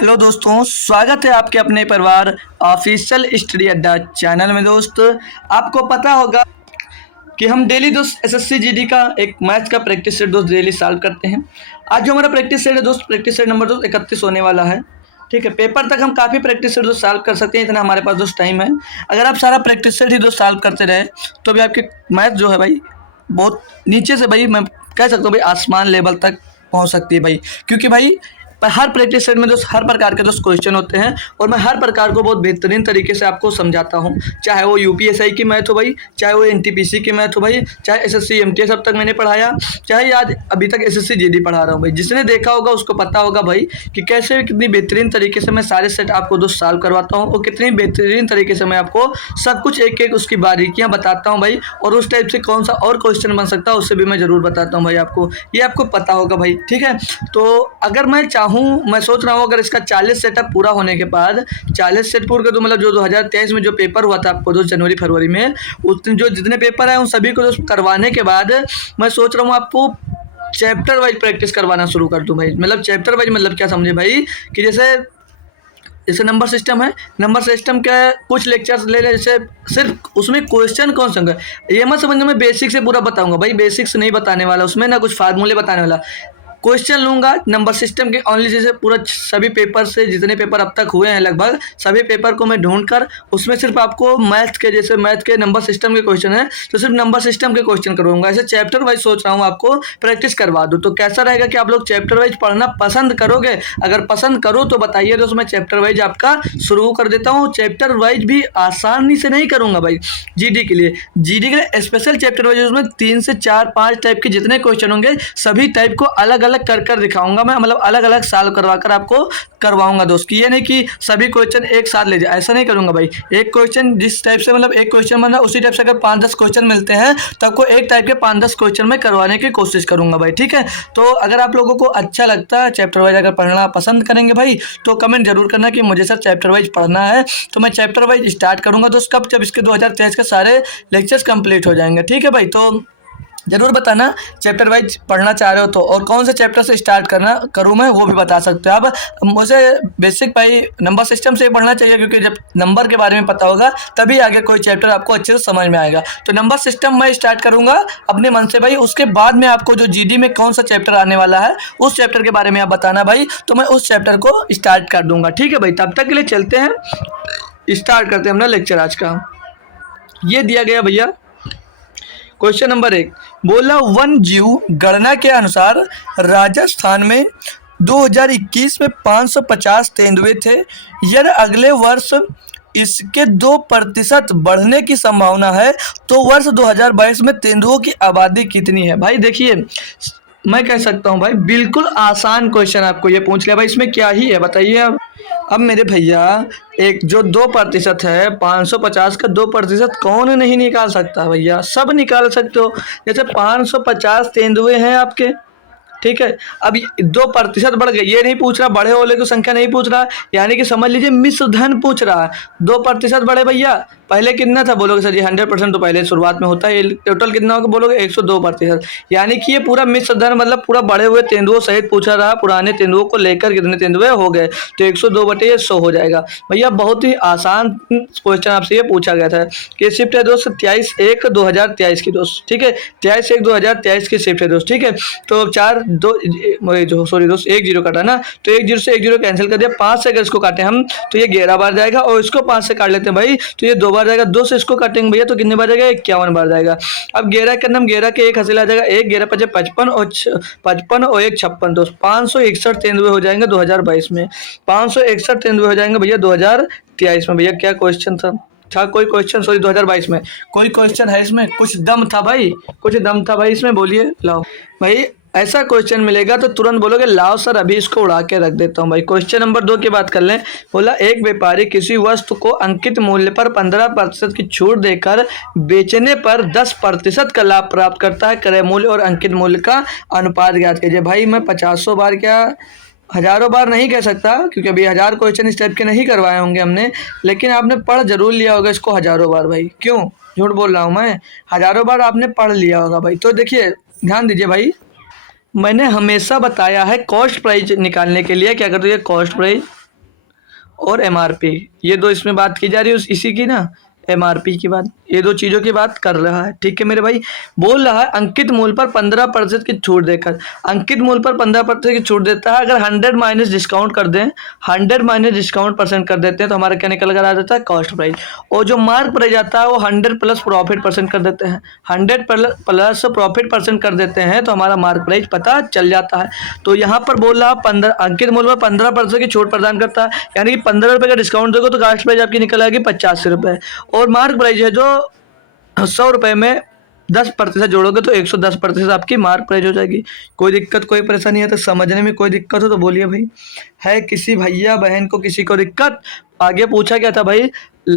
Hello दोस्तों, स्वागत है आपके अपने परिवार ऑफिशियल स्टडी अड्डा चैनल में। दोस्त, आपको पता होगा कि हम डेली दोस्त एसएससी जीडी का एक मैथ का प्रैक्टिस सेट दोस्त डेली सॉल्व करते हैं। आज जो हमारा प्रैक्टिस सेट है दोस्त, प्रैक्टिस सेट नंबर दोस्त 31 होने वाला है। ठीक है, पेपर तक हम काफ़ी प्रैक्टिस सेट दोस्त सॉल्व कर सकते हैं, इतना हमारे पास दोस्त टाइम है। अगर आप सारा प्रैक्टिस सेट ही दोस्त सॉल्व करते रहे तो भी आपकी मैथ जो है भाई बहुत नीचे से भाई मैं कह सकता हूँ भाई आसमान लेवल तक पहुँच सकती है भाई। क्योंकि भाई पर हर प्रैक्टिस सेट में दोस्त हर प्रकार के दोस्त क्वेश्चन होते हैं और मैं हर प्रकार को बहुत बेहतरीन तरीके से आपको समझाता हूँ। चाहे वो यूपीएसआई की मैथ हो भाई, चाहे वो एनटीपीसी की मैथ हो भाई, चाहे एसएससी एमटीएस अब तक मैंने पढ़ाया, चाहे आज अभी तक एसएससी जीडी पढ़ा रहा हूँ भाई। जिसने देखा होगा उसको पता होगा भाई कि कैसे कितनी बेहतरीन तरीके से मैं सारे सेट आपको दोस्त सॉल्व करवाता हूँ और कितनी बेहतरीन तरीके से मैं आपको सब कुछ एक एक उसकी बारीकियाँ बताता हूँ भाई। और उस टाइप से कौन सा और क्वेश्चन बन सकता है उससे भी मैं ज़रूर बताता हूँ भाई आपको, ये आपको पता होगा भाई। ठीक है, तो अगर मैं चाहूँ, मैं सोच रहा हूँ अगर इसका 40 सेटअप पूरा होने के बाद 40 सेट पूरे कर दूँ, मतलब जो 2023 में जो पेपर हुआ था आपको दोस्त जनवरी फरवरी में, उस दिन जो जितने पेपर आए उन सभी को दोस्त करवाने के बाद मैं सोच रहा हूँ आपको चैप्टर वाइज प्रैक्टिस करवाना शुरू कर दूँ भाई। मतलब चैप्टर वाइज मतलब क्या समझे भाई, कि जैसे नंबर सिस्टम है, नंबर सिस्टम के कुछ लेक्चर्स ले ले, जैसे सिर्फ उसमें क्वेश्चन कौन सा होंगे ये मत समझना मैं बेसिक से पूरा बताऊंगा भाई। बेसिक्स नहीं बताने वाला उसमें, ना कुछ फार्मूले बताने वाला। क्वेश्चन लूंगा नंबर सिस्टम के ओनली, जैसे पूरा सभी पेपर से जितने पेपर अब तक हुए हैं लगभग सभी पेपर को मैं ढूंढ कर उसमें सिर्फ आपको मैथ के, जैसे मैथ के नंबर सिस्टम के क्वेश्चन है तो सिर्फ नंबर सिस्टम के क्वेश्चन करवाऊंगा। ऐसे चैप्टर वाइज सोच रहा हूँ आपको प्रैक्टिस करवा दूँ। तो कैसा रहेगा कि आप लोग चैप्टर वाइज पढ़ना पसंद करोगे? अगर पसंद करो तो बताइए दोस्त, मैं चैप्टर वाइज आपका शुरू कर देता हूँ। चैप्टर वाइज भी आसानी से नहीं करूँगा भाई, जीडी के लिए, जीडी के लिए स्पेशल चैप्टर वाइज उसमें 3 से 4-5 टाइप के जितने क्वेश्चन होंगे सभी टाइप को अलग अलग कर दिखाऊंगा मैं, मतलब अलग अलग सॉल्व करवा कर आपको करवाऊंगा दोस्त। कि ये नहीं कि सभी क्वेश्चन एक साथ ले जाए, ऐसा नहीं करूंगा भाई। एक क्वेश्चन जिस टाइप से, मतलब एक क्वेश्चन बना उसी टाइप से अगर 5-10 क्वेश्चन मिलते हैं तो आपको एक टाइप के 5-10 क्वेश्चन में करवाने की कोशिश करूंगा भाई। ठीक है, तो अगर आप लोगों को अच्छा लगता है चैप्टर वाइज, अगर पढ़ना पसंद करेंगे भाई तो कमेंट जरूर करना कि मुझे सर चैप्टर वाइज पढ़ना है। तो मैं चैप्टर वाइज स्टार्ट करूंगा दोस्त, कब? जब इसके 2023 के सारे लेक्चर्स कंप्लीट हो जाएंगे। ठीक है भाई, तो जरूर बताना चैप्टर वाइज पढ़ना चाह रहे हो तो, और कौन से चैप्टर से स्टार्ट करना करूँ मैं वो भी बता सकते हो आप मुझे। बेसिक भाई नंबर सिस्टम से पढ़ना चाहिए, क्योंकि जब नंबर के बारे में पता होगा तभी आगे कोई चैप्टर आपको अच्छे से समझ में आएगा। तो नंबर सिस्टम मैं स्टार्ट करूँगा अपने मन से भाई। उसके बाद में आपको जो जीडी में कौन सा चैप्टर आने वाला है उस चैप्टर के बारे में आप बताना भाई, तो मैं उस चैप्टर को स्टार्ट कर दूंगा। ठीक है भाई, तब तक के लिए चलते हैं, स्टार्ट करते हैं अपना लेक्चर आज का। ये दिया गया भैया क्वेश्चन नंबर 1, बोला वन जीव गणना के अनुसार राजस्थान में 2021 में 550 तेंदुए थे। यदि अगले वर्ष इसके 2% बढ़ने की संभावना है तो वर्ष 2022 में तेंदुओं की आबादी कितनी है? भाई देखिए, मैं कह सकता हूँ भाई बिल्कुल आसान क्वेश्चन आपको ये पूछ लिया भाई, इसमें क्या ही है बताइए आप। अब मेरे भैया एक जो 2% है, 550 का 2% कौन नहीं निकाल सकता भैया? सब निकाल सकते हो। जैसे 550 तेंदुए हैं आपके, ठीक है, अब 2% बढ़ गए, ये नहीं पूछ रहा बड़े वाले की संख्या नहीं पूछ रहा, यानी कि समझ लीजिए मिश्र धन पूछ रहा है। 2% बढ़े भैया, पहले कितना था बोलोगे? सर जी 100% तो पहले शुरुआत में होता है, टोटल कितना होगा बोलोगे? 102%। यानी कि ये पूरा मिश्र धन मतलब पूरा बढ़े हुए तेंदुओं सहित पूछा रहा, पुराने तेंदुओं को लेकर कितने तेंदुए हो गए, तो 102/100 हो जाएगा भैया। बहुत ही आसान क्वेश्चन आपसे ये पूछा गया था कि शिफ्ट है दोस्त 23/1/2023 की दोस्त। ठीक है, 23/1/2023 की शिफ्ट है दोस्त। ठीक है, तो 1 0 काटा ना, तो 1 0 से 1 0 कैंसिल कर दिया। 5 से अगर इसको काटे हम तो ये 11 बार जाएगा, और इसको 5 से काट लेते हैं भाई तो ये 2 बार जाएगा। 2 से इसको काटेंगे भैया तो कितने बार जाएगा? 51 बार जाएगा। अब 11 के अंदर 11 के एक हासिल आ जाएगा, 1 11 5 55 और 55 और 1 56 दोस्त। 561 तेंदुए हो जाएंगे 2022 में। 561 तेंदुए हो जाएंगे भैया 2023 में। भैया क्या क्वेश्चन था कोई क्वेश्चन, सॉरी 2022 में कोई क्वेश्चन है इसमें? कुछ दम था भाई, कुछ दम था भाई इसमें, बोलिए। लाओ भाई, ऐसा क्वेश्चन मिलेगा तो तुरंत बोलोगे लाओ सर अभी इसको उड़ा के रख देता हूँ भाई। क्वेश्चन नंबर 2 की बात कर लें। बोला एक व्यापारी किसी वस्तु को अंकित मूल्य पर 15% की छूट देकर बेचने पर 10% का लाभ प्राप्त करता है। क्रय मूल्य और अंकित मूल्य का अनुपात ज्ञात कीजिए। भाई मैं 50 बार क्या हजारों बार नहीं कह सकता, क्योंकि अभी 1000 क्वेश्चन इस टाइप के नहीं करवाए होंगे हमने, लेकिन आपने पढ़ जरूर लिया होगा इसको हजारों बार भाई। क्यों झूठ बोल रहा हूँ मैं? हजारों बार आपने पढ़ लिया होगा भाई। तो देखिए ध्यान दीजिए भाई, मैंने हमेशा बताया है कॉस्ट प्राइस निकालने के लिए क्या करते हैं, कॉस्ट प्राइस और एमआरपी, ये दो इसमें बात की जा रही है इसी की ना, एमआरपी की बात, ये दो चीज़ों की बात कर रहा है। ठीक है मेरे भाई, बोल रहा है अंकित मूल्य पर 15% की छूट देकर। अंकित मूल्य पर 15% की छूट देता है, अगर 100 माइनस डिस्काउंट कर दें, 100 माइनस डिस्काउंट परसेंट कर देते हैं तो हमारा क्या निकल कर आ जाता है, कॉस्ट प्राइस। और जो मार्क प्राइस आता है वो 100 प्लस प्रॉफिट परसेंट कर देते हैं, 100 प्लस प्रॉफिट परसेंट कर देते हैं तो हमारा मार्क प्राइस पता चल जाता है। तो यहाँ पर बोल रहा 15, अंकित मूल्य पर 15% की छूट प्रदान करता है, यानी कि 15 रुपये का डिस्काउंट दोगे तो कॉस्ट प्राइस आपकी निकल आएगी 85 रुपये। और मार्क प्राइस है जो 100 रुपये में 10% जोड़ोगे तो 110% आपकी मार्क प्राइस हो जाएगी। कोई दिक्कत कोई परेशानी है तो समझने में कोई दिक्कत हो तो बोलिए भाई। है किसी भैया बहन को किसी को दिक्कत? आगे पूछा क्या था भाई,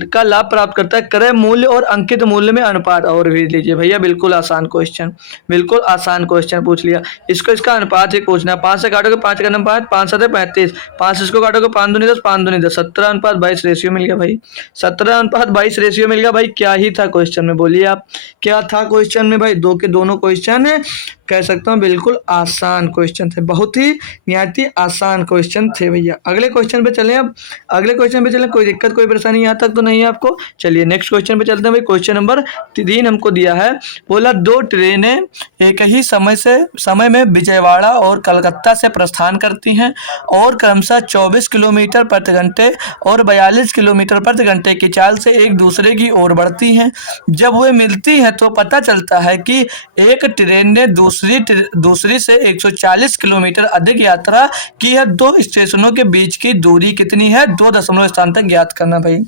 का लाभ प्राप्त करता है क्रय मूल्य और अंकित मूल्य में अनुपात। और भी लीजिए भैया, बिल्कुल आसान क्वेश्चन, बिल्कुल आसान क्वेश्चन पूछ लिया। इसको इसका अनुपात ही पूछना है। 5 से काटोगे 5 का नंबर 5, 5 7 35, 5 इसको काटोगे 5 दूनी 10, 5 दूनी 10, 17:22 रेशियो मिल गया भाई, 17:22 रेशियो मिल गया भाई। क्या ही था क्वेश्चन में, बोलिए आप क्या था क्वेश्चन में भाई? दो के दोनों क्वेश्चन है, कह सकता हूँ बिल्कुल आसान क्वेश्चन थे, बहुत ही निहायत ही आसान क्वेश्चन थे भैया। अगले क्वेश्चन पे चलें, अब अगले क्वेश्चन पे चलें, कोई दिक्कत कोई परेशानी यहाँ तक तो नहीं है आपको? चलिए नेक्स्ट क्वेश्चन पे चलते हैं भाई। क्वेश्चन नंबर 3 हमको दिया है, बोला 2 ट्रेनें एक ही समय में विजयवाड़ा और कलकत्ता से प्रस्थान करती हैं और क्रमशः 24 किलोमीटर प्रति घंटे और 42 किलोमीटर प्रति घंटे की चाल से एक दूसरे की ओर बढ़ती हैं। जब वे मिलती हैं तो पता चलता है कि एक ट्रेन ने दूसरी से 140 किलोमीटर अधिक यात्रा की है। 2 स्टेशनों के बीच की दूरी कितनी है? 2 दशमलव स्थान तक ज्ञात करना भाई।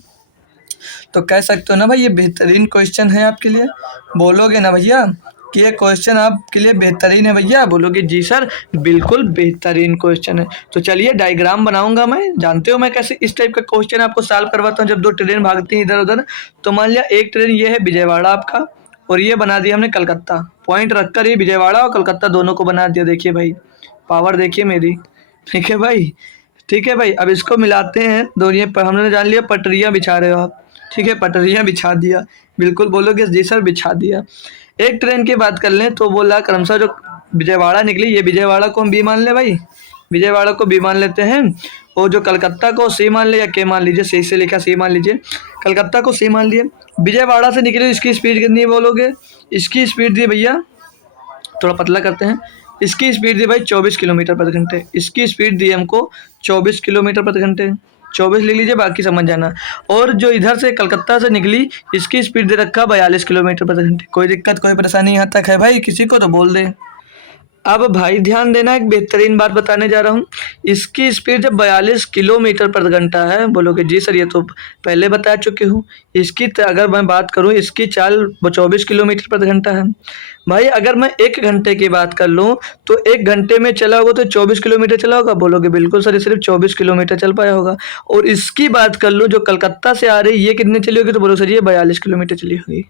तो कह सकते हो ना भाई ये बेहतरीन क्वेश्चन है आपके लिए, बोलोगे ना भैया कि ये क्वेश्चन आपके लिए बेहतरीन है भैया? बोलोगे जी सर बिल्कुल बेहतरीन क्वेश्चन है। तो चलिए डायग्राम बनाऊंगा मैं, जानते हो मैं कैसे इस टाइप का क्वेश्चन आपको सॉल्व करवाता हूँ। जब 2 ट्रेन भागती हैं इधर उधर, तो मान लिया एक ट्रेन ये है विजयवाड़ा आपका, और ये बना दिया हमने कलकत्ता, पॉइंट रखकर ये विजयवाड़ा और कलकत्ता दोनों को बना दिया। देखिए भाई पावर देखिए मेरी, ठीक है भाई, ठीक है भाई। अब इसको मिलाते हैं दोनों पर, हमने जान लिया पटरियाँ बिछा रहे हो आप, ठीक है, पटरियाँ बिछा दिया, बिल्कुल बोलोगे जी सर बिछा दिया। एक ट्रेन की बात कर लें तो बोला क्रमशः जो विजयवाड़ा निकली, ये विजयवाड़ा को हम बी मान ले भाई, विजयवाड़ा को बी मान लेते हैं, और जो कलकत्ता को सी मान ले या के मान लीजिए, सही से लिखा सी मान लीजिए, कलकत्ता को सी मान लिए। विजयवाड़ा से निकली, इसकी स्पीड कितनी है बोलोगे? इसकी स्पीड दी भैया, थोड़ा पतला करते हैं, इसकी स्पीड दी भाई 24 किलोमीटर प्रति घंटे, इसकी स्पीड दी हमको 24 किलोमीटर प्रति घंटे, 24 लिख लीजिए, बाकी समझ जाना। और जो इधर से कलकत्ता से निकली, इसकी स्पीड दे रखा 42 किलोमीटर प्रति घंटे। कोई दिक्कत कोई परेशानी यहाँ तक है भाई किसी को तो बोल दे। अब भाई ध्यान देना, एक बेहतरीन बात बताने जा रहा हूँ। इसकी स्पीड जब 42 किलोमीटर प्रति घंटा है, बोलोगे जी सर ये तो पहले बता चुके हूँ। इसकी अगर मैं बात करूँ, इसकी चाल 24 किलोमीटर प्रति घंटा है भाई। अगर मैं 1 घंटे की बात कर लूँ तो 1 घंटे में चला होगा तो 24 किलोमीटर चला होगा, बोलोगे बिल्कुल सर ये सिर्फ 24 किलोमीटर चल पाया होगा। और इसकी बात कर लूँ जो कलकत्ता से आ रही, ये कितने चली होगी, तो बोलो सर ये 42 किलोमीटर चली होगी,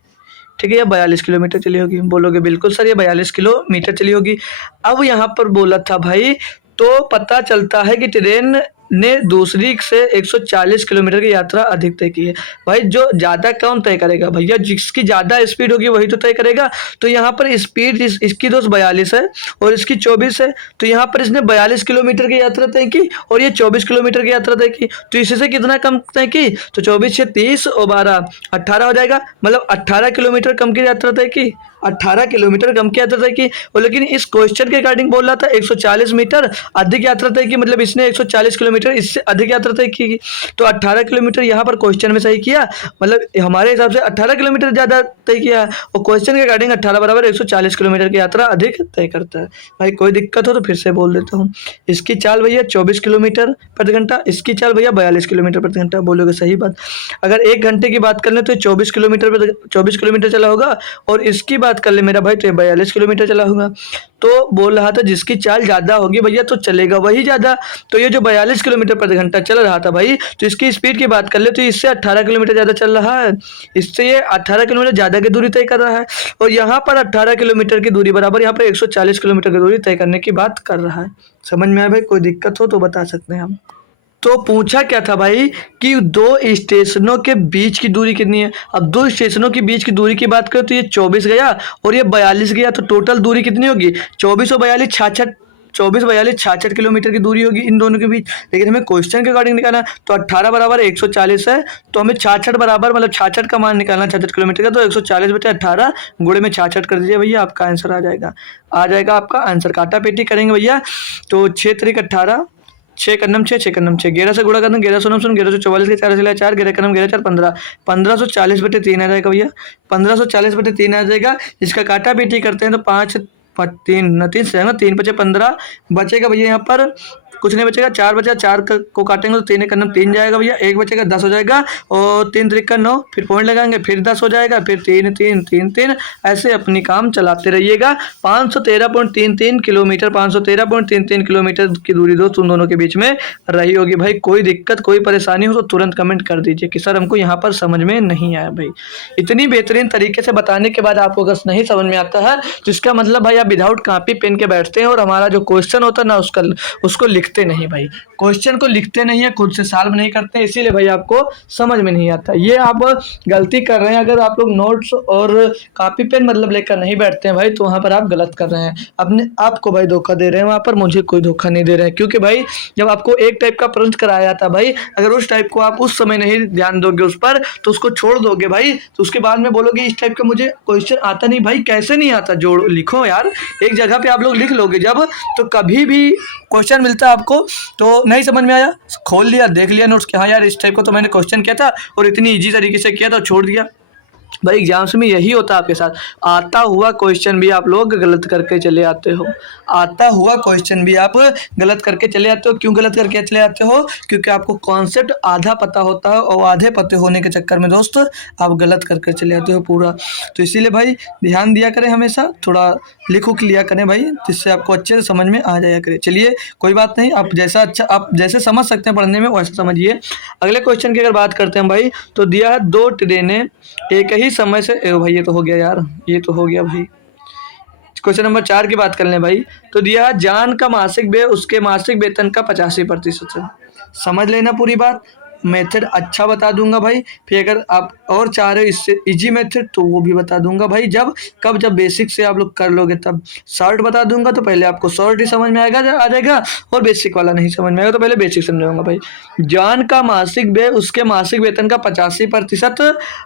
ठीक है, ये 42 किलोमीटर चली होगी, बोलोगे बिल्कुल सर ये 42 किलोमीटर चली होगी। अब यहाँ पर बोला था भाई, तो पता चलता है कि ट्रेन ने दूसरी से 140 किलोमीटर की यात्रा अधिक तय की है। भाई जो ज़्यादा कौन तय करेगा भैया, जिसकी ज़्यादा स्पीड होगी वही तो तय करेगा। तो यहाँ पर स्पीड इसकी दोस्त 42 है और इसकी 24 है, तो यहाँ पर इसने 42 किलोमीटर की यात्रा तय की और ये 24 किलोमीटर की यात्रा तय की। तो इससे कितना कम तय की, तो 24 से 30 और 12 18 हो जाएगा, मतलब 18 किलोमीटर कम की यात्रा तय की, 18 किलोमीटर कम की यात्रा तय की। और लेकिन इस क्वेश्चन के अकॉर्डिंग बोल रहा था 140 मीटर अधिक यात्रा तय की, मतलब इसने 140 किलोमीटर इससे अधिक यात्रा तय की। तो 18 किलोमीटर यहाँ पर क्वेश्चन में सही किया, मतलब हमारे हिसाब से 18 किलोमीटर ज़्यादा तय किया, और क्वेश्चन के अकॉर्डिंग 18 बराबर 140 किलोमीटर की यात्रा अधिक तय करता है। भाई कोई दिक्कत हो तो फिर से बोल देता हूँ। इसकी चाल भैया 24 किलोमीटर प्रति घंटा, इसकी चाल भैया 42 किलोमीटर प्रति घंटा, बोलोगे सही बात। अगर 1 घंटे की बात कर लें तो 24 किलोमीटर चला होगा, और इसकी बात कर ले मेरा भाई तो 42 किलोमीटर चला होगा। तो बोल रहा था जिसकी चाल ज़्यादा होगी भैया तो चलेगा वही ज़्यादा। तो ये जो 42 किलोमीटर प्रति घंटा चल रहा था भाई, तो इसकी स्पीड की बात कर ले तो इससे 18 किलोमीटर ज़्यादा चल रहा है, इससे ये 18 किलोमीटर ज़्यादा की दूरी तय कर रहा है। और यहाँ पर 18 किलोमीटर की दूरी बराबर यहाँ पर 140 किलोमीटर की दूरी तय करने की बात कर रहा है। समझ में आया भाई? कोई दिक्कत हो तो बता सकते हैं हम। तो पूछा क्या था भाई कि 2 स्टेशनों के बीच की दूरी कितनी है। अब 2 स्टेशनों के बीच की दूरी की बात करें तो ये 24 गया और ये 42 गया, तो टोटल दूरी कितनी होगी, 24 और 42 66 24 42 66 किलोमीटर की दूरी होगी इन दोनों के बीच। लेकिन हमें क्वेश्चन के अकॉर्डिंग निकालना है, तो 18 बराबर 140 है, तो हमें 66 बराबर मतलब 66 का मान निकालना 66 किलोमीटर का, तो 140/18 गुणे में 66 कर दीजिए भैया, आपका आंसर आ जाएगा आपका आंसर। काटा पेटी करेंगे भैया, तो 6 3 18, 6 कन्नम 6, 6 कन्नम 6, 11 से गुणा करना, 11 सुनम सुन, 1144 के 4 से 4, 11 कन्नम 11 4 15, 1540/3 आ जाएगा भैया, 1540/3 आ जाएगा। इसका काटा पेटी करते हैं तो 5 3 3 से 3 5 15 बचेगा भैया, यहाँ पर कुछ नहीं बचेगा, 4 बचा, 4 को काटेंगे तो 3 कन्नम 3 जाएगा भैया, 1 बचेगा 10 हो जाएगा, और 3 3 9, फिर पॉइंट लगाएंगे, फिर 10 हो जाएगा, फिर 3 3 3 3, ऐसे अपनी काम चलाते रहिएगा। 513.33 किलोमीटर, 513.33 किलोमीटर की दूरी दोस्त उन दोनों के बीच में रही होगी भाई। कोई दिक्कत कोई परेशानी हो तो तुरंत कमेंट कर दीजिए कि सर हमको यहाँ पर समझ में नहीं आया भाई। इतनी बेहतरीन तरीके से बताने के बाद आपको अगर नहीं समझ में आता है तो इसका मतलब भाई आप विदाउट कॉपी पेन के बैठते हैं और हमारा जो क्वेश्चन होता है ना उसको लिखते नहीं भाई, क्वेश्चन को लिखते नहीं है, खुद से सॉल्व नहीं करते, इसीलिए भाई आपको समझ में नहीं आता। ये आप गलती कर रहे हैं, अगर आप लोग नोट्स और कॉपी पेन मतलब लेकर नहीं बैठते हैं भाई तो वहाँ पर आप गलत कर रहे हैं, अपने आपको भाई धोखा दे रहे हैं, वहाँ पर मुझे कोई धोखा नहीं दे रहे हैं। क्योंकि भाई जब आपको एक टाइप का प्रश्न कराया जाता है भाई, अगर उस टाइप को आप उस समय नहीं ध्यान दोगे उस पर, तो उसको छोड़ दोगे भाई, तो उसके बाद में बोलोगे इस टाइप का मुझे क्वेश्चन आता नहीं। भाई कैसे नहीं आता, जोड़ लिखो यार, एक जगह पे आप लोग लिख लोगे जब, तो कभी भी क्वेश्चन मिलता है आपको तो नहीं समझ में आया, खोल लिया देख लिया नोट्स कि हाँ यार इस टाइप को तो मैंने क्वेश्चन किया था और इतनी इजी तरीके से किया था, छोड़ दिया। भाई एग्जाम्स में यही होता है आपके साथ, आता हुआ क्वेश्चन भी आप लोग गलत करके चले आते हो, आता हुआ क्वेश्चन भी आप गलत करके चले आते हो। क्यों गलत करके चले आते हो? क्योंकि आपको कॉन्सेप्ट आधा पता होता है और आधे पते होने के चक्कर में दोस्त आप गलत करके चले आते हो पूरा। तो इसीलिए भाई ध्यान दिया करें, हमेशा थोड़ा लिख उख लिया करें भाई, जिससे आपको अच्छे से समझ में आ जाया करे। चलिए कोई बात नहीं, आप जैसे समझ सकते हैं पढ़ने में वैसे समझिए। अगले क्वेश्चन की अगर बात करते हैं भाई, तो दिया है 2 ट्रेनें एक ही समय से, भाई ये तो हो गया यार, ये तो हो गया भाई। क्वेश्चन नंबर 4 की बात कर लें भाई, तो दिया है जान का मासिक व्यय उसके मासिक वेतन का 85% है। समझ लेना पूरी बात, मेथड अच्छा बता दूंगा भाई। फिर अगर आप और चाह रहे हो इससे इजी मेथड तो वो भी बता दूंगा भाई। जब बेसिक से आप लोग कर लोगे तब शॉर्ट बता दूंगा, तो पहले आपको शॉर्ट ही समझ में आ जाएगा, और बेसिक वाला नहीं समझ में आएगा तो पहले बेसिक समझाऊंगा भाई। जॉन का मासिक व्यय उसके मासिक वेतन का 85%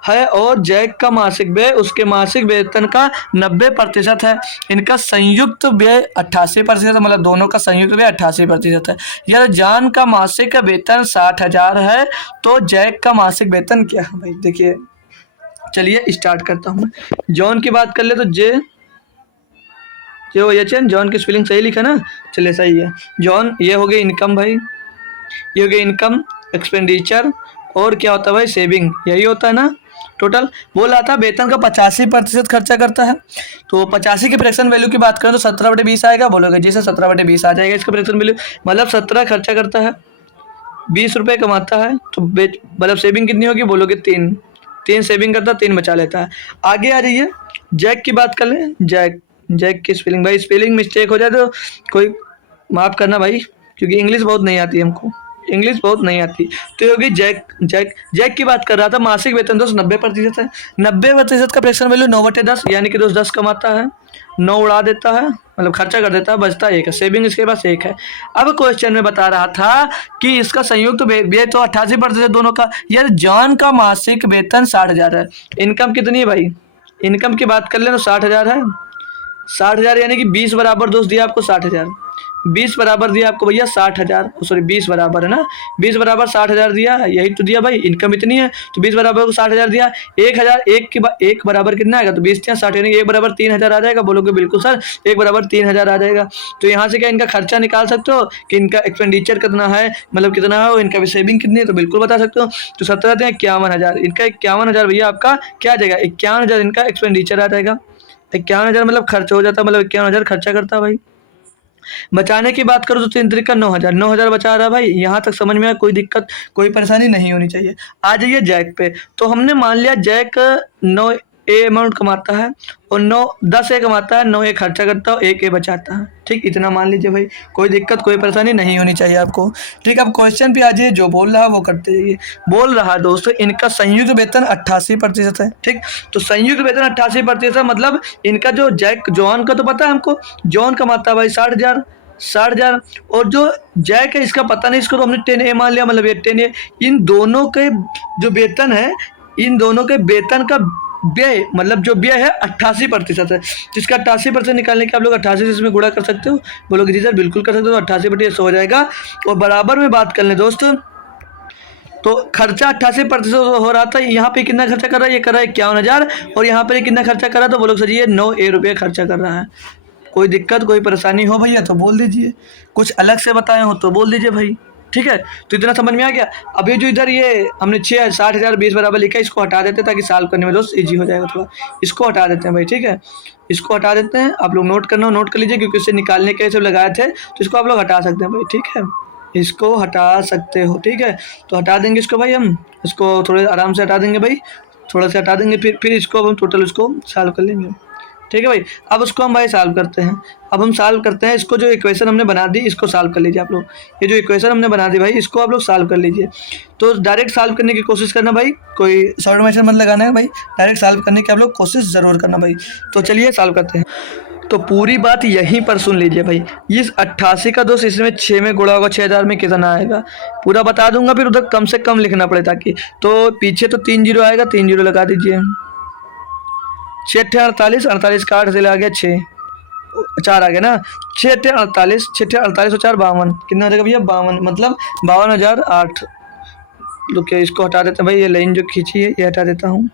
है, और जैक का मासिक व्यय उसके मासिक वेतन का 90% है। इनका संयुक्त व्यय 88%, मतलब दोनों का संयुक्त व्यय 88% है। यार जॉन का मासिक वेतन 60,000 है, तो जैक का मासिक वेतन क्या है भाई? देखिए चलिए स्टार्ट करता हूँ। जॉन की बात कर ले तो जॉन की स्पेलिंग सही लिखा ना, चलिए सही है। जॉन, ये हो गई इनकम भाई, ये हो गई इनकम, एक्सपेंडिचर, और क्या होता है भाई सेविंग, यही होता है ना। टोटल बोला था वेतन का 85% खर्चा करता है, तो 85 की फ्रैक्शन वैल्यू की बात करें तो 17/20 आएगा। बोलोगे जैसे 17/20 आ जाएगा इसका फ्रैक्शन वैल्यू, मतलब 17 खर्चा करता है, 20 रुपये कमाता है, तो मतलब सेविंग कितनी होगी? बोलोगे 3 सेविंग करता है, 3 बचा लेता है। आगे आ जाइए, जैक की बात कर लें। जैक की स्पेलिंग, भाई स्पेलिंग मिस्टेक हो जाए तो कोई माफ़ करना भाई, क्योंकि इंग्लिश बहुत नहीं आती हमको, इंग्लिश बहुत नहीं आती। तो ये होगी जैक की बात कर रहा था। मासिक वेतन दोस्त 90% है, 90% का फ्रैक्शन वैल्यू 9/10, यानी कि दोस्त 10 कमाता है, 9 उड़ा देता है, मतलब खर्चा कर देता है, बचता 1 है, सेविंग इसके पास 1 है। अब क्वेश्चन में बता रहा था कि इसका संयुक्त व्यय तो 88% दोनों का। यार जॉन का मासिक वेतन 60,000 है, इनकम कितनी है भाई? इनकम की बात कर ले तो 60,000 है, 60,000 यानी कि 20 बराबर दोस्त दिया आपको 60,000, 20 बराबर दिया आपको भैया 60,000, सॉरी 20 बराबर है ना, 20 बराबर 60,000 दिया, यही तो दिया भाई, इनकम इतनी है तो 20 बराबर को 60,000 दिया। 1,000 एक बराबर कितना आएगा? तो 20 या 60 यानी 1 बराबर 3,000 आ जाएगा। बोलोगे बिल्कुल सर 1 बराबर 3,000 आ जाएगा। तो यहाँ से क्या इनका खर्चा निकाल सकते हो कि इनका एक्सपेंडिचर कितना है, मतलब कितना है, इनका भी सेविंग कितनी है, तो बिल्कुल बता सकते हो। तो 17 51,000, इनका 51,000 भैया आपका क्या आ जाएगा? 51,000 इनका एक्सपेंडिचर आ जाएगा। 51,000 मतलब खर्च हो जाता है, मतलब 51,000 खर्चा करता है भाई। बचाने की बात करो तो 3 तरीका 9,000, 9,000 बचा रहा है भाई। यहाँ तक समझ में आया, कोई दिक्कत कोई परेशानी नहीं होनी चाहिए। आ जाइए जैक पे, तो हमने मान लिया जैक 9 ए अमाउंट कमाता है और 10 ए कमाता है, 9 ए खर्चा करता है, 1 ए बचाता है। ठीक, इतना मान लीजिए भाई, कोई दिक्कत कोई परेशानी नहीं होनी चाहिए आपको। ठीक, अब क्वेश्चन पे आ जाइए, जो बोल रहा है वो करते जाइए। बोल रहा है दोस्तों इनका संयुक्त वेतन 88% है। ठीक, तो संयुक्त वेतन 88% मतलब इनका जो जॉन का तो पता है हमको, जॉन कमाता है भाई 60,000, 60,000। और जो जैक है इसका पता नहीं, इसको तो हमने 10A मान लिया, मतलब ये 10A। इन दोनों के जो वेतन है, इन दोनों के वेतन का व्यय, मतलब जो व्यय है 88% है, जिसका 88% निकालने के आप लोग 88 से इसमें गुणा कर सकते हो। बोलोगे जी सर बिल्कुल कर सकते हो, तो 88/100 हो जाएगा। और बराबर में बात कर लें दोस्त, तो खर्चा 88% हो रहा था। यहाँ पे कितना खर्चा कर रहा है, ये कर रहा है 51,000। और यहाँ पे कितना खर्चा कर रहा है, तो बोलो सर ये 9A रुपये खर्चा कर रहा है। कोई दिक्कत कोई परेशानी हो भैया तो बोल दीजिए, कुछ अलग से बताए हो तो बोल दीजिए भाई, ठीक है। तो इतना समझ में आ गया। अब ये जो इधर ये हमने 60,000 20 बराबर लिखा है, इसको हटा देते हैं ताकि सॉल्व करने में दोस्त ईजी हो जाएगा थोड़ा। इसको हटा देते हैं भाई, ठीक है, इसको हटा देते हैं। आप लोग नोट करना, नोट कर लीजिए, क्योंकि इससे निकालने के सब लगाए थे, तो इसको आप लोग हटा सकते हैं भाई, ठीक है, इसको हटा सकते हो, ठीक है। तो हटा देंगे इसको भाई, हम इसको थोड़े आराम से हटा देंगे भाई, थोड़ा सा हटा देंगे, फिर इसको हम टोटल उसको सॉल्व कर लेंगे, ठीक है भाई। अब उसको हम भाई सॉल्व करते हैं। अब हम सॉल्व करते हैं इसको, जो इक्वेशन हमने बना दी इसको सॉल्व कर लीजिए आप लोग। ये जो इक्वेशन हमने बना दी भाई, इसको आप लोग सॉल्व कर लीजिए। तो डायरेक्ट सॉल्व करने की कोशिश करना भाई, कोई शॉर्ट मेथड मत लगाना है भाई, डायरेक्ट सॉल्व करने की आप लोग कोशिश ज़रूर करना भाई। तो चलिए सॉल्व करते हैं। तो पूरी बात यहीं पर सुन लीजिए भाई। इस 88 का दोस्त इसमें 6 में गुणा होगा, 6,000 में कितना आएगा पूरा बता दूंगा, फिर उधर कम से कम लिखना पड़े ताकि। तो पीछे तो 3 जीरो आएगा, 3 जीरो लगा दीजिए। 6 48, 48 का 8 से आ गया 6, 4 आ गया ना। 6 48, 6 48 और 4 52, कितना हो जाएगा भैया 52, मतलब 52,008। तो क्या इसको हटा देते हैं भाई, ये लाइन जो खींची है ये हटा देता हूँ,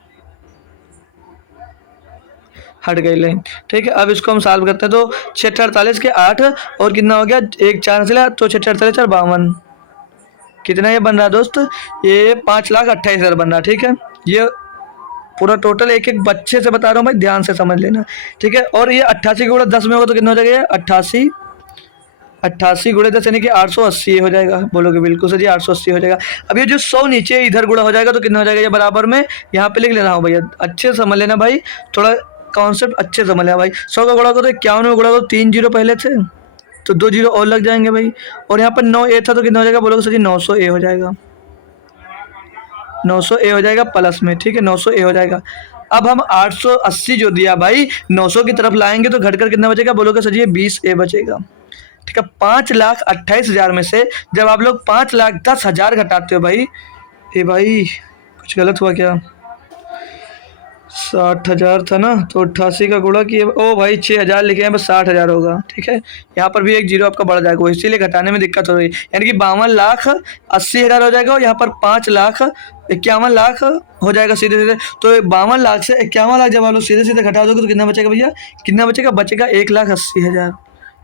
हट गई लाइन, ठीक है। अब इसको हम सॉल्व करते हैं। तो 6 48 के 8 और कितना हो गया, 1 4 से, तो 6 48 4 52, कितना ये बन रहा है दोस्त, ये 5,28,000 बन रहा है, ठीक है। ये पूरा टोटल एक एक बच्चे से बता रहा हूँ भाई, ध्यान से समझ लेना, ठीक है। और ये 88 गुणा 10 में होगा तो कितना हो जाएगा, 88 88 गुणे 10 यानी कि 880 हो जाएगा। बोलोगे बिल्कुल सर जी 880 हो जाएगा। अब ये जो 100 नीचे इधर गुणा हो जाएगा तो कितना हो जाएगा, ये बराबर में यहाँ पे लिख लेना हो भैया, अच्छे से समझ लेना भाई, थोड़ा कॉन्सेप्ट अच्छे से समझ लेना भाई। 100 का गुणा करो तो 51 में गुणा करो, 3 जीरो पहले थे तो 2 जीरो और लग जाएंगे भाई। और यहाँ पर 9A था तो कितना हो जाएगा, बोलोगे सर जी 900A हो जाएगा, 900A हो जाएगा प्लस में, ठीक है, 900A हो जाएगा। अब हम 880 जो दिया भाई 900 की तरफ लाएंगे तो घटकर कितना बचेगा, बोलोगे सर ये 20A बचेगा, ठीक है। 5,28,000 में से जब आप लोग 5,10,000 घटाते हो भाई, ये भाई कुछ गलत हुआ क्या, 60,000 था ना, तो 88 का गुणा किए, ओ भाई 6,000 लिखे हैं, बस 60,000 होगा, ठीक है। यहाँ पर भी एक जीरो आपका बढ़ जाएगा, इसीलिए घटाने में दिक्कत हो रही है, यानी कि 52,80,000 हो जाएगा। और यहाँ पर 5,51,00,000 हो जाएगा सीधे सीधे। तो 52,00,000 से 51,00,000 जब आप लोग सीधे सीधे घटा दोगे तो कितना बचेगा भैया, कितना बचेगा, बचेगा 1,80,000,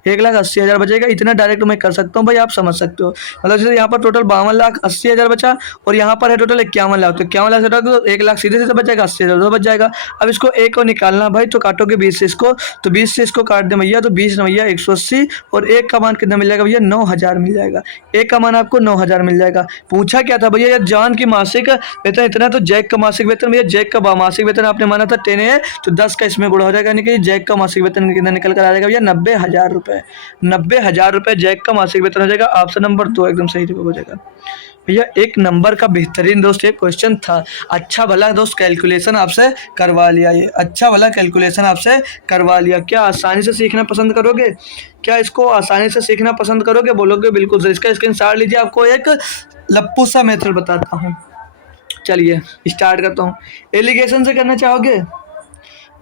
1,80,000 बचेगा। इतना डायरेक्ट मैं कर सकता हूँ भाई, आप समझ सकते हो। मतलब जैसे यहाँ पर टोटल 52,80,000 बचा और यहाँ पर है टोटल 51,00,000, तो 51,00,000 से तो 1,00,000 सीधे सीधे बच जाएगा, 80,000 तो बच जाएगा। अब इसको एक को निकालना भाई, तो काटोगे 20 से इसको, तो 20 से इसको काट दे भैया, तो 20 भैया 180 और एक का मान कितना मिल जाएगा भैया, 9,000 मिल जाएगा। एक का मान आपको 9,000 मिल जाएगा। पूछा क्या था भैया, यार जॉन की मासिक वेतन इतना, तो जैक का मासिक वेतन, भैया जैक का मासिक वेतन आपने माना था 10 तो 10 का इसमें गुणा हो जाएगा, यानी कि जैक का मासिक वेतन कितना निकल कर आ जाएगा भैया, 90,000 रुपये। 90,000 रुपये जैक का मासिक वेतन हो जाएगा। ऑप्शन नंबर 2 एकदम सही जवाब हो जाएगा भैया। एक नंबर का बेहतरीन दोस्त एक क्वेश्चन था, अच्छा भला दोस्त कैलकुलेशन आपसे करवा लिया, ये अच्छा भला कैलकुलेशन आपसे करवा लिया। क्या आसानी से सीखना पसंद करोगे, क्या इसको आसानी से सीखना पसंद करोगे, बोलोगे बिल्कुल सर। इसका स्क्रीनशॉट लीजिए, आपको एक लप्पू सा मेथड बताता हूँ। चलिए स्टार्ट करता हूँ। एलिगेशन से करना चाहोगे,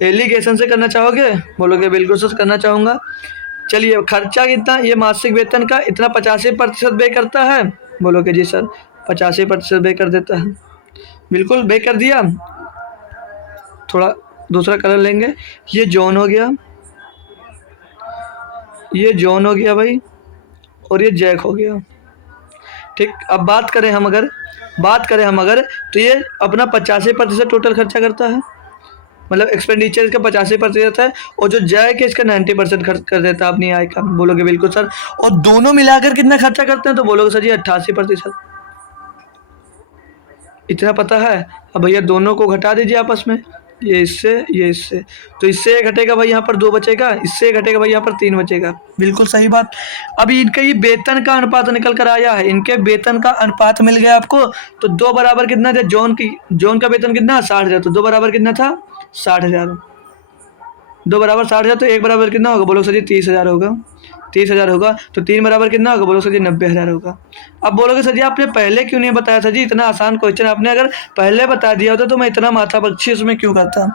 एलिगेशन से करना चाहोगे, बोलोगे बिल्कुल सर करना चाहूँगा। चलिए खर्चा कितना, ये मासिक वेतन का इतना 85% पे करता है, बोलोगे जी सर 85% पे कर देता है, बिल्कुल पे कर दिया। थोड़ा दूसरा कलर लेंगे, ये जॉन हो गया, ये जॉन हो गया भाई, और ये जैक हो गया, ठीक। अब बात करें हम अगर तो ये अपना 85% टोटल खर्चा करता है, मतलब एक्सपेंडिचर इसका 85% है, और जो जैक है इसका 90% खर्च कर देता है अपनी आय का, बोलोगे बिल्कुल सर। और दोनों मिलाकर कितना खर्चा करते हैं, तो बोलोगे सर जी 88%। इतना पता है। अब भैया दोनों को घटा दीजिए आपस में, ये इससे, तो इससे एक घटेगा भाई, यहाँ पर 2 बचेगा, इससे घटेगा भाई, यहाँ पर 3 बचेगा, बिल्कुल सही बात। अभी इनका ये वेतन का अनुपात निकल कर आया है, इनके वेतन का अनुपात मिल गया आपको। तो 2 बराबर कितना था, जॉन का वेतन कितना 60,000, तो 2 बराबर कितना था 60,000, 2 बराबर 60,000, तो 1 बराबर कितना होगा, बोलो सर जी 30,000 होगा। 30,000 होगा। तो 3 बराबर कितना होगा? बोलो सर जी 90,000 होगा। अब बोलोगे सर जी आपने पहले क्यों नहीं बताया? सर जी इतना आसान क्वेश्चन आपने अगर पहले बता दिया होता तो मैं इतना माथापच्ची उसमें क्यों करता?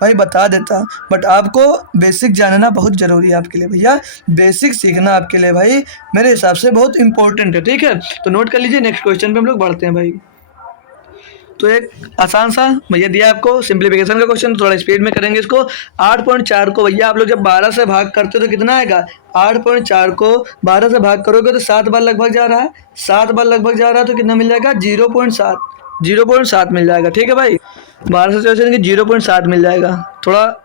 भाई बता देता, बट आपको बेसिक जानना बहुत ज़रूरी है आपके लिए भैया। बेसिक सीखना आपके लिए भाई मेरे हिसाब से बहुत इंपॉर्टेंट है, ठीक है। तो नोट कर लीजिए, नेक्स्ट क्वेश्चन पे हम लोग बढ़ते हैं भाई। तो एक आसान सा भैया दिया आपको सिंप्लीफिकेशन का क्वेश्चन, थोड़ा स्पीड में करेंगे इसको। 8.4 को भैया आप लोग जब 12 से भाग करते हो तो कितना आएगा? 8.4 को 12 से भाग करोगे तो 7 बार लगभग जा रहा है, 7 बार लगभग जा रहा है तो कितना मिल जाएगा? 0.7, 0.7 मिल जाएगा, ठीक है भाई। 12 से चलेंगे 0.7 मिल जाएगा। थोड़ा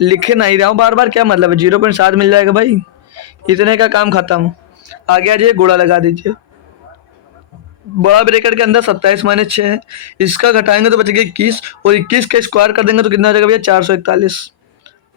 लिखे नहीं रहा हूँ बार बार, क्या मतलब है? 0.7 मिल जाएगा भाई, इतने का काम खत्म। आगे आ जाइए, गुणा लगा दीजिए। बड़ा ब्रैकेट के अंदर 27 माइनस 6 है, इसका घटाएंगे तो बचेगा 21, और 21 का स्क्वायर कर देंगे तो कितना हो जाएगा भैया? 441।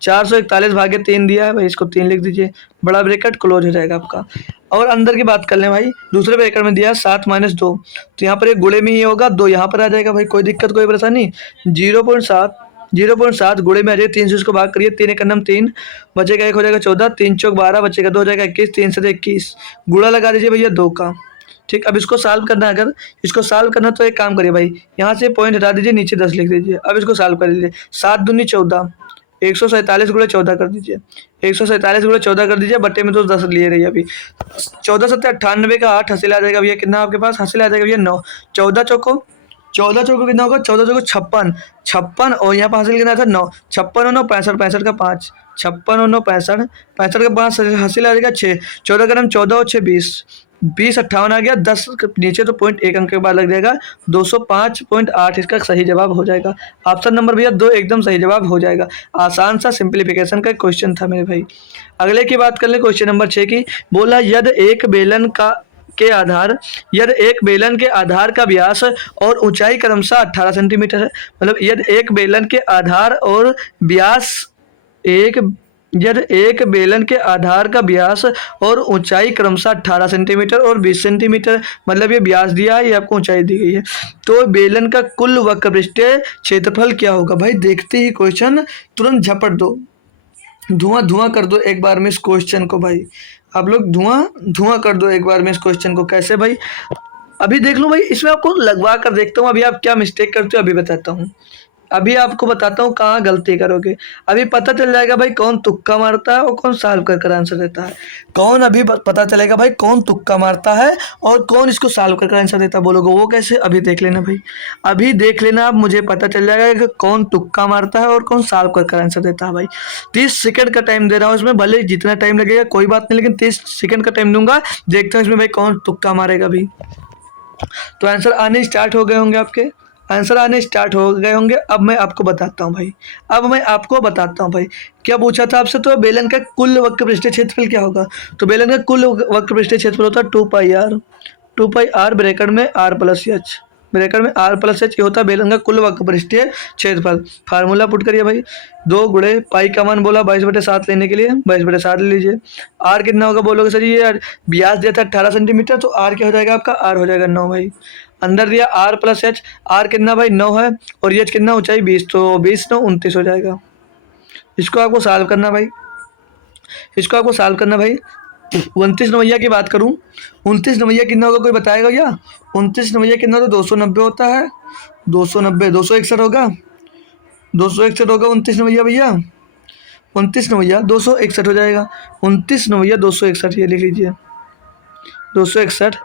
441 भागे 3 दिया है भाई, इसको 3 लिख दीजिए, बड़ा ब्रैकेट क्लोज हो जाएगा आपका। और अंदर की बात कर लें भाई, दूसरे ब्रैकेट में दिया है 7 माइनस 2, तो यहाँ पर एक गुणे में ही होगा, 2 यहाँ पर आ जाएगा भाई, कोई दिक्कत कोई परेशानी। 0.7, 0.7 गुणे में आ जाएगा 3 से उसको भाग करिए, 3 एक 3 बचेगा, 1 हो जाएगा 14, 3 चौक 12 बचेगा, 2 हो जाएगा 21, 3 से 21, गुणा लगा दीजिए भैया 2 का। ठीक, अब इसको सॉल्व करना है, अगर इसको सॉल्व करना तो एक काम करिए भाई, यहाँ से पॉइंट हटा दीजिए, नीचे 10 लिख दीजिए। अब इसको सॉल्व कर लीजिए, 7 दूनी 14, 147 गुणे 14 कर दीजिए, 147 गुणे 14 कर दीजिए, बट्टे में तो 10 लिए रहिए अभी। 14 सत्ते 98 का 8 हासिल आ जाएगा भैया, कितना आपके पास हासिल आ जाएगा भैया? 9। 14 चौको कितना होगा? 14 चौको 56, 56, और यहाँ पर हासिल कितना था? 9। 56 और 9 65, 65 का 5, 56 और 9 65, 65 का 5 हासिल आ जाएगा 6। 14 का 14 और 6 20, 20 58 आ गया, 10 नीचे तो पॉइंट 1 अंक के बाद लग जाएगा, 205.8 इसका सही जवाब हो जाएगा। ऑप्शन नंबर भैया 2 एकदम सही जवाब हो जाएगा। आसान सा सिंप्लीफिकेशन का क्वेश्चन था मेरे भाई। अगले की बात कर ले, क्वेश्चन नंबर 6 की। बोला यदि एक बेलन के आधार का व्यास और ऊंचाई क्रमशः 18 सेंटीमीटर है। मतलब यदि एक बेलन के आधार और व्यास यदि एक बेलन के आधार का व्यास और ऊंचाई क्रमशः 18 सेंटीमीटर और 20 सेंटीमीटर, मतलब ये व्यास दिया है, ये आपको ऊंचाई दी गई है, तो बेलन का कुल वक्रपृष्ठीय क्षेत्रफल क्या होगा? भाई देखते ही क्वेश्चन तुरंत झपट दो, धुआं कर दो एक बार में इस क्वेश्चन को भाई। आप लोग धुआं कर दो एक बार में इस क्वेश्चन को। कैसे भाई? अभी देख लो भाई, इसमें आपको लगवा कर देखता हूँ, अभी आप क्या मिस्टेक करते हो अभी बताता हूँ। अभी आपको बताता हूँ कहाँ गलती करोगे। अभी पता चल जाएगा भाई कौन तुक्का मारता है और कौन सॉल्व कर आंसर देता है। कौन, अभी पता चलेगा भाई कौन तुक्का मारता है और कौन इसको सॉल्व कर आंसर देता है। बोलोगे वो कैसे? अभी देख लेना भाई, अभी देख लेना आप, मुझे पता चल जाएगा कि कौन तुक्का मारता है और कौन सॉल्व कर आंसर देता है भाई। 30 सेकंड का टाइम दे रहा हूँ इसमें, भले जितना टाइम लगेगा कोई बात नहीं, लेकिन 30 सेकंड का टाइम दूंगा। देखते हैं इसमें भाई कौन तुक्का मारेगा भाई। तो आंसर आने स्टार्ट हो गए होंगे आपके, आंसर आने स्टार्ट हो गए होंगे। अब मैं आपको बताता हूँ भाई, अब मैं आपको बताता हूँ भाई, क्या पूछा था आपसे? तो बेलन का कुल वक्रपृष्ठीय क्षेत्रफल क्या होगा? तो बेलन का कुल वक्रपृष्ठीय क्षेत्रफल होता है 2πr, 2πr ब्रैकेट में r प्लस एच, ब्रैकेट में r प्लस एच, ये होता है बेलन का कुल वक्रपृष्ठीय क्षेत्रफल। फार्मूला पुट करिए भाई, 2 गुणे पाई का मान बोला 22/7 लेने के लिए 22/7 ले लीजिए। r कितना होगा? बोलोगे सर ये यार व्यास दिया था 18 सेंटीमीटर, तो r क्या हो जाएगा आपका? r हो जाएगा 9 भाई। अंदर दिया r प्लस एच, r कितना भाई? 9 है, और एच कितना? ऊंचाई 20, तो 20 9 29 हो जाएगा। इसको आपको सॉल्व करना भाई, इसको आपको सॉल्व करना भाई। 29 नवैया की बात करूं, 29 नवैया कितना होगा? कोई बताएगा क्या? 29 नवैया कितना? तो 290 होता है, 290, 261 होगा, 261 होगा 29 नवैया भैया, 29 नवैया 261 हो जाएगा, 29 नवैया 261, ये लिख लीजिए 261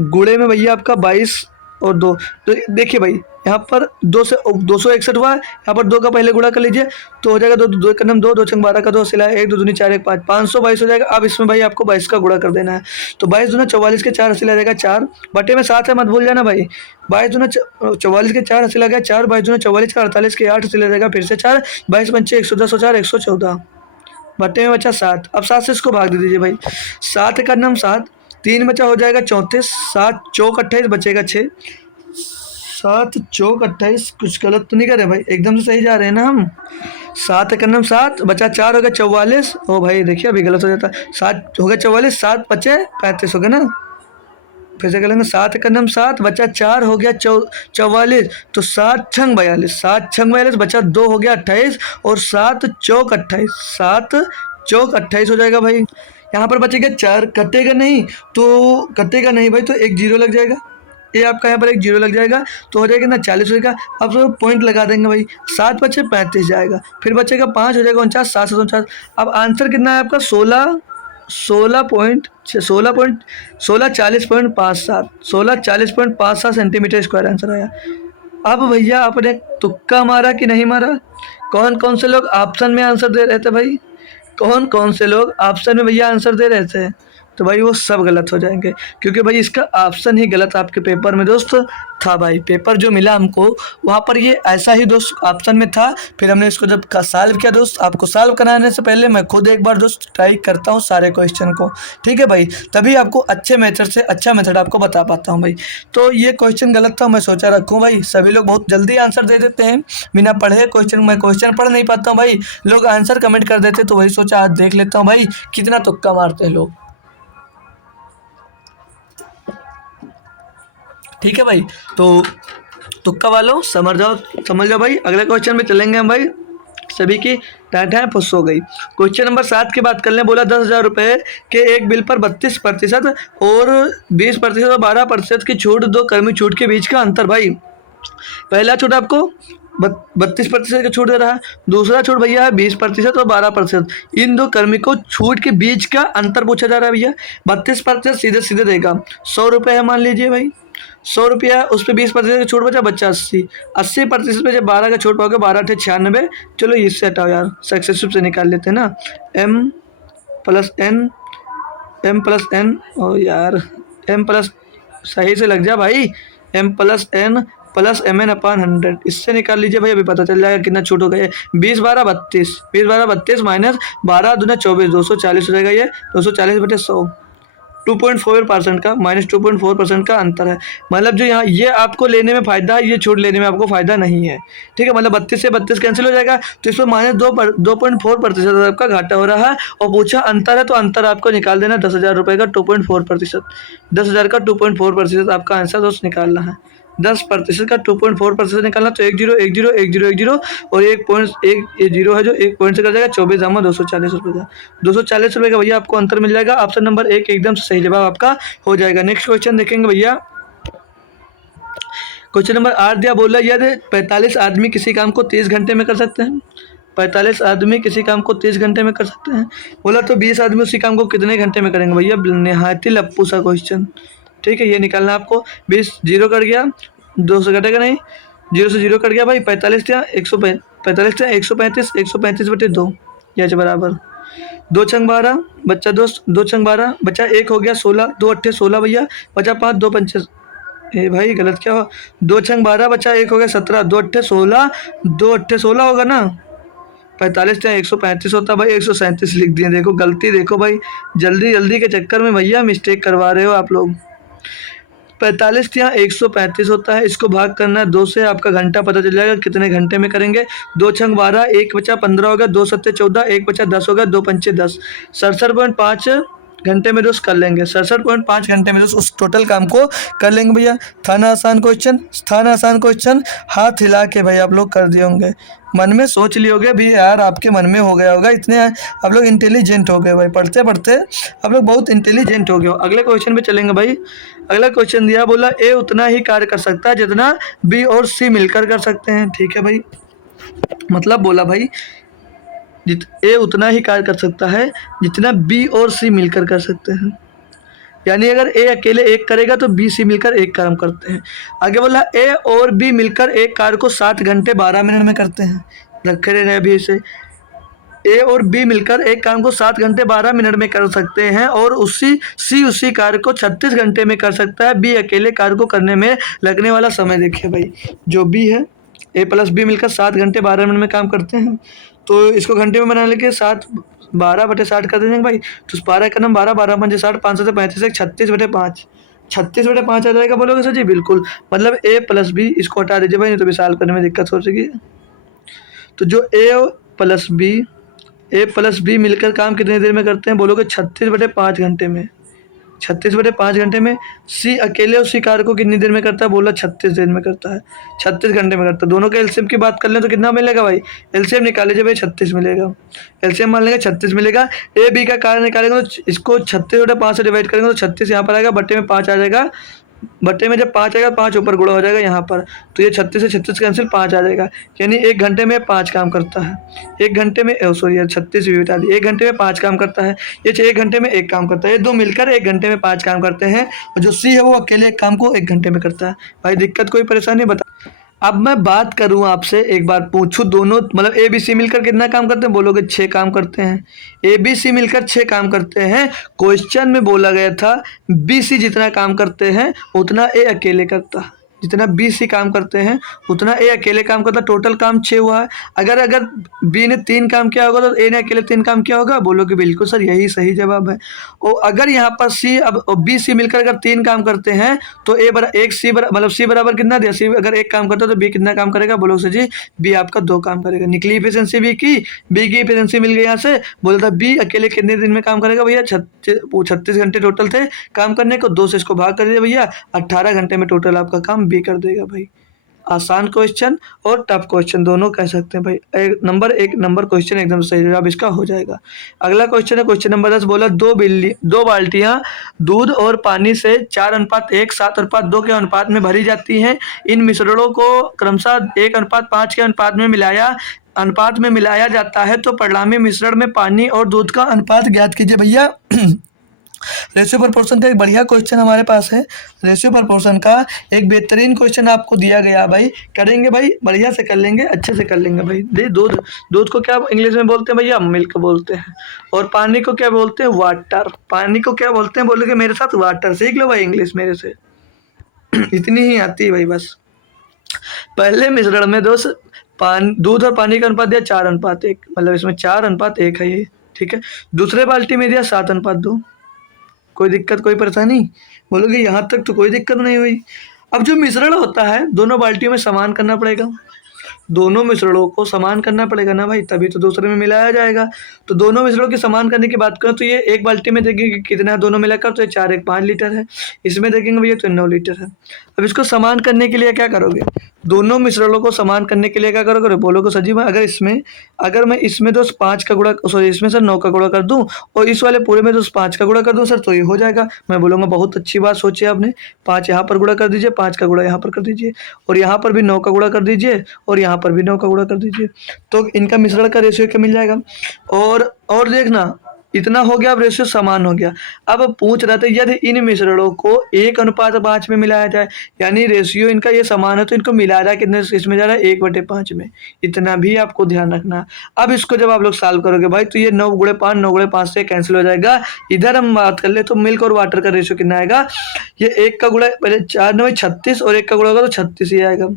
गुणे में भैया आपका 22 और 2। तो देखिए भाई यहाँ पर 2 से 261 हुआ है, यहाँ पर 2 का पहले गुणा कर लीजिए तो हो जाएगा 2, 2 एक नम 2, 2 छंग 12 का 2 सिला 1, 2 दूनी 4 1 5, 522 हो जाएगा। अब इसमें भाई आपको 22 का गुणा कर देना है, तो 22 दूना 44 के 4 हासिल आ जाएगा 4, बटे में 7 है, मत भूल जाना भाई। 22 दूना 44 के 4 हासिल आ गया 4, 22 दूना 44 का 48 के 8 हासिल आ जाएगा फिर से 4, 22 पंचे 110 और 4 114, बटे में बचा 7। अब 7 से इसको भाग दे दीजिए भाई, 7 का नम 7, 3 बचा हो जाएगा 34, 7 चौक 28 बचेगा 6, 7 चौक 28, कुछ गलत तो नहीं कर रहे भाई? एकदम से सही जा रहे हैं ना हम। 7 का नम 7 बचा 4 हो गया 44, ओ भाई देखिए अभी गलत हो जाता है, 7 हो गया 44, 7 बचे 35 हो गया ना, फिर से कर लेंगे। 7 का नम 7 बचा 4 हो गया 44, तो 7 छंग 42, 7 छंग 42 बचा 2 हो गया 28, और 7 चौक 28, 7 चौक 28 हो जाएगा भाई। यहाँ पर बचेगा 4, कटेगा नहीं तो कटेगा नहीं भाई, तो एक जीरो लग जाएगा, ये आपका यहाँ पर एक जीरो लग जाएगा, तो हो जाएगा ना 40 हो जाएगा। अब तो पॉइंट लगा देंगे भाई, 7 बचे 35 जाएगा, फिर बचेगा 5 हो जाएगा 49, 7 से 49। अब आंसर कितना है आपका 16 सेंटीमीटर स्क्वायर आंसर आया। अब भैया आपने तुक्का मारा कि नहीं मारा? कौन कौन से लोग ऑप्शन में आंसर दे रहे थे भाई? कौन कौन से लोग ऑप्शन में भैया आंसर दे रहे थे? तो भाई वो सब गलत हो जाएंगे, क्योंकि भाई इसका ऑप्शन ही गलत आपके पेपर में दोस्त था भाई। पेपर जो मिला हमको वहाँ पर ये ऐसा ही दोस्त ऑप्शन में था। फिर हमने इसको जब सॉल्व किया दोस्त, आपको सॉल्व कराने से पहले मैं खुद एक बार दोस्त ट्राई करता हूँ सारे क्वेश्चन को, ठीक है भाई, तभी आपको अच्छे मेथड से अच्छा मेथड आपको बता पाता हूँ भाई। तो ये क्वेश्चन गलत था, मैं सोचा रखूँ भाई, सभी लोग बहुत जल्दी आंसर दे देते हैं बिना पढ़े क्वेश्चन। मैं क्वेश्चन पढ़ नहीं पाता हूँ भाई, लोग आंसर कमेंट कर देते, तो वही सोचा आज देख लेता हूँ भाई कितना तुक्का मारते हैं लोग, ठीक है भाई। तो तुक्का वालों समझ जाओ भाई। अगले क्वेश्चन में चलेंगे हम भाई, सभी की टाइटें फुस हो गई। क्वेश्चन नंबर 7 की बात कर लें। बोला 10,000 रुपये के एक बिल पर 32% और 20% और 12% की छूट, दो कर्मी छूट के बीच का अंतर भाई। पहला छूट आपको 32% का छूट दे रहा है, दूसरा छूट भैया है 20% और 12%। इन दो कर्मी को छूट के बीच का अंतर पूछा जा रहा है भैया। 32% सीधे सीधे देगा, 100 रुपये है मान लीजिए भाई, 100 रुपया, उस पर 20% का छूट बचा, बच्चा 80% पे जब 12 का छूट पाओगे, 12 × 96। चलो इससे हटाओ यार, सक्सेसिव से निकाल लेते हैं ना, m+n और यार m+ सही से लग जा भाई, m+n+mn/100, इससे निकाल लीजिए भाई, अभी पता चल जाएगा कितना छूट हो गया। 20 12 32, 20 12 32 माइनस 12 दूना 24, 240 हो जाएगा ये, 240/100, 2.4% का माइनस 2.4% का अंतर है। मतलब जो यहाँ ये आपको लेने में फ़ायदा है, ये छूट लेने में आपको फ़ायदा नहीं है, ठीक है। मतलब 32 से 32 कैंसिल हो जाएगा, तो इस पर माइनस 2.4% आपका घाटा हो रहा है। और पूछा अंतर है, तो अंतर आपको निकाल देना 10,000 रुपये का 2.4%, 10,000 का 2.4% आपका आंसर दोस्त निकालना है। 10% का 2.4% निकालना, तो 1 0 1 0 1 0 1 0 और 1 जीरो है जो 1 पॉइंट से कर जाएगा, 24 जमा 240 रुपये का, 240 रुपये का भैया आपको अंतर मिल जाएगा। ऑप्शन नंबर 1 एकदम सही जवाब आपका हो जाएगा। नेक्स्ट क्वेश्चन देखेंगे भैया, क्वेश्चन नंबर 8 दिया। बोला यदि 45 आदमी किसी काम को 30 घंटे में कर सकते हैं, 45 आदमी किसी काम को 30 घंटे में कर सकते हैं। बोला तो 20 आदमी उसी काम को कितने घंटे में करेंगे भैया? निहायती लप्पू सा क्वेश्चन, ठीक है। ये निकालना आपको, 20 जीरो कट गया, 2 से कटेगा नहीं, 0 से 0 कट गया भाई, 45 था 145 था 135, 135/2 ये बराबर 2 छंग 12 बच्चा दोस्त, 2 छंग 12 बच्चा 1 हो गया 16, 2 अट्ठे 16 भैया, बचा 5, 2 पंचे, ए भाई गलत क्या हुआ, 2 छंग 12 बच्चा 1 हो गया 17, 2 अट्ठे 16, 2 अट्ठे 16 होगा ना, 45 था 135 होता भाई, 137 लिख दिए। देखो गलती, देखो भाई जल्दी जल्दी के चक्कर में भैया मिस्टेक करवा रहे हो आप लोग। 45 यहाँ 135 होता है, इसको भाग करना है 2 से, आपका घंटा पता चल जाएगा कितने घंटे में करेंगे। 2 छंग 12, 1 बचा 15 होगा, 2 सत्ते 14, 1 बचा 10 होगा, 2 पंचे 10, 67.5 घंटे में दोस्त कर लेंगे, 67.5 घंटे में दोस्त उस टोटल काम को कर लेंगे भैया। था ना आसान क्वेश्चन, हाथ हिला के भाई आप लोग कर दिए होंगे, मन में सोच लिए होगे भी यार, आपके मन में हो गया होगा, इतने आप लोग इंटेलिजेंट हो गए भाई, पढ़ते पढ़ते आप लोग बहुत इंटेलिजेंट हो गए हो। अगले क्वेश्चन पे चलेंगे भाई। अगला क्वेश्चन दिया, बोला ए उतना ही कार्य कर सकता है जितना बी और सी मिलकर कर सकते हैं, ठीक है भाई। मतलब बोला भाई ए उतना ही कार्य कर सकता है जितना बी और सी मिलकर कर सकते हैं, यानी अगर ए अकेले एक करेगा तो बी सी मिलकर एक काम करते हैं। आगे बोला ए और बी मिलकर एक कार्य को 7 घंटे 12 मिनट में करते हैं, रखे रहे अभी इसे, ए और बी मिलकर एक काम को 7 घंटे 12 मिनट में कर सकते हैं, और उसी कार्य को 36 घंटे में कर सकता है। बी अकेले कार्य को करने में लगने वाला समय देखिए भाई, जो बी है ए प्लस बी मिलकर 7 घंटे 12 मिनट में काम करते हैं, तो इसको घंटे में बना लेके 7/12/60 कर देंगे भाई, तो 12 का नाम 12, 12 पंजे 60, 5 से 35, 36/5, 36/5 आ जाएगा, बोलोगे सर जी? बिल्कुल, मतलब ए प्लस बी, इसको हटा दीजिए भाई, नहीं तो भी सॉल्व करने में दिक्कत हो सकेगी। तो जो ए प्लस बी मिलकर काम कितनी देर में करते हैं, बोलोगे 36/5 घंटे में, 36/5 घंटे में। सी अकेले उसी कार्य को कितनी देर में करता है, बोला 36 दिन में करता है, 36 घंटे में करता है। दोनों के एलसीएम की बात कर लें तो कितना मिलेगा भाई, एलसीएम निकाल लीजिए भाई, 36 मिलेगा। एलसीएम मान लेंगे 36 मिलेगा। ए बी का कार्य निकालेंगे तो इसको 36/5 से डिवाइड करेंगे तो 36 यहाँ पर आएगा, बट्टे में 5 आ जाएगा, बट्टे में जब 5 आएगा 5 ऊपर गुणा हो जाएगा यहाँ पर, तो ये 36 से 36 कैंसिल, 5 आ जाएगा। यानी 1 घंटे में 5 काम करता है। 1 घंटे में सॉरी यार 36 भी बता दी, 1 घंटे में 5 काम करता है। ये 1 घंटे में 1 काम करता है। ये दो मिलकर 1 घंटे में 5 काम करते हैं, और जो सी है वो अकेले एक काम को 1 घंटे में करता है। भाई दिक्कत कोई परेशानी बता। अब मैं बात करूं आपसे, एक बार पूछूं, दोनों मतलब ए बी सी मिलकर कितना काम करते हैं, बोलोगे 6 काम करते हैं। ए बी सी मिलकर 6 काम करते हैं। क्वेश्चन में बोला गया था बी सी जितना काम करते हैं उतना ए अकेले करता है, जितना बी सी काम करते हैं उतना ए अकेले काम करता है। टोटल काम 6 हुआ है। अगर बी ने 3 काम किया होगा तो ए ने अकेले 3 काम किया होगा, बोलोगे बिल्कुल सर यही सही जवाब है। और अगर यहाँ पर सी अब बी सी मिलकर अगर 3 काम करते हैं तो ए बराबर 1 सी मतलब सी बराबर कितना दिया, सी अगर 1 काम करता है तो बी कितना काम करेगा, बोलोगे सर जी बी आपका 2 काम करेगा। निकली इफिशिएंसी बी की इफिशिएंसी मिल गई। यहाँ से बोलता बी अकेले कितने दिन में काम करेगा भैया, 36 घंटे टोटल थे काम करने को, 2 से इसको भाग कर दीजिए भैया, 18 घंटे में टोटल आपका काम बी कर देगा भाई। आसान क्वेश्चन और टफ क्वेश्चन दोनों कह सकते हैं भाई। एक नंबर क्वेश्चन एकदम सही जवाब इसका हो जाएगा। अगला क्वेश्चन है क्वेश्चन नंबर 10। बोला 2 बाल्टियां दूध और पानी से 4:1 7:2 के अनुपात में भरी जाती हैं। इन मिश्रणों को क्रमशः 1:5 के अनुपात में मिलाया जाता है, तो परिणामी मिश्रण में पानी और दूध का अनुपात ज्ञात कीजिए भैया। रेशियो प्रोपोर्शन का एक बढ़िया क्वेश्चन हमारे पास है। रेशियो प्रोपोर्शन का एक बेहतरीन क्वेश्चन आपको दिया गया भाई। करेंगे भाई, बढ़िया से कर लेंगे, अच्छे से कर लेंगे भाई। दूध को क्या इंग्लिश में बोलते हैं भैया, मिल्क बोलते हैं। और पानी को क्या बोलते हैं, वाटर। पानी को क्या बोलते हैं, बोलोगे मेरे साथ वाटर। सीख लो भाई इंग्लिश मेरे से इतनी ही आती है भाई बस। पहले मिश्रण में दूध और पानी का अनुपात दिया 4:1, मतलब इसमें 4:1 है ये, ठीक है। दूसरे बाल्टी में दिया 7:2। कोई दिक्कत कोई परेशानी, बोलोगे यहाँ तक तो कोई दिक्कत नहीं हुई। अब जो मिश्रण होता है दोनों बाल्टियों में समान करना पड़ेगा, दोनों मिश्रणों को समान करना पड़ेगा ना भाई, तभी तो दूसरे में मिलाया जाएगा। तो दोनों मिश्रणों की समान करने की बात करें तो ये एक बाल्टी में देखेंगे कितना है दोनों मिलाकर, तो ये 4 1 5 लीटर है। इसमें देखेंगे भैया तो 9 लीटर है। अब इसको समान करने के लिए क्या करोगे, दोनों मिश्रणों को समान करने के लिए क्या करोगे, बोलोगे सर जी अगर मैं इसमें 5 का गुणा, सॉरी इसमें सर 9 का गुणा कर दूं और इस वाले पूरे में 5 का गुणा कर दूं सर, तो ये हो जाएगा। मैं बोलूँगा बहुत अच्छी बात सोची आपने। 5 यहाँ पर गुणा कर दीजिए, 5 का गुणा यहाँ पर कर दीजिए, और यहाँ पर भी 9 का गुणा कर दीजिए, और यहाँ पर भी 9 का गुणा कर दीजिए, तो इनका मिश्रण का रेशियो क्या मिल जाएगा। और देखना इतना हो गया, अब रेशियो समान हो गया। अब पूछ रहे थे यदि इन मिश्रणों को 1:5 में मिलाया जाए, यानी रेशियो इनका ये समान है तो इनको मिलाया जाए कितने इसमें जा रहा है, 1/5 में। इतना भी आपको ध्यान रखना। अब इसको जब आप लोग सॉल्व करोगे भाई तो ये 9 से कैंसिल हो जाएगा। इधर हम बात कर ले तो मिल्क और वाटर का रेशियो कितना आएगा, ये 1 का गुणा पहले 4 9 36 और 1 का गुणा होगा तो 36 ही आएगा,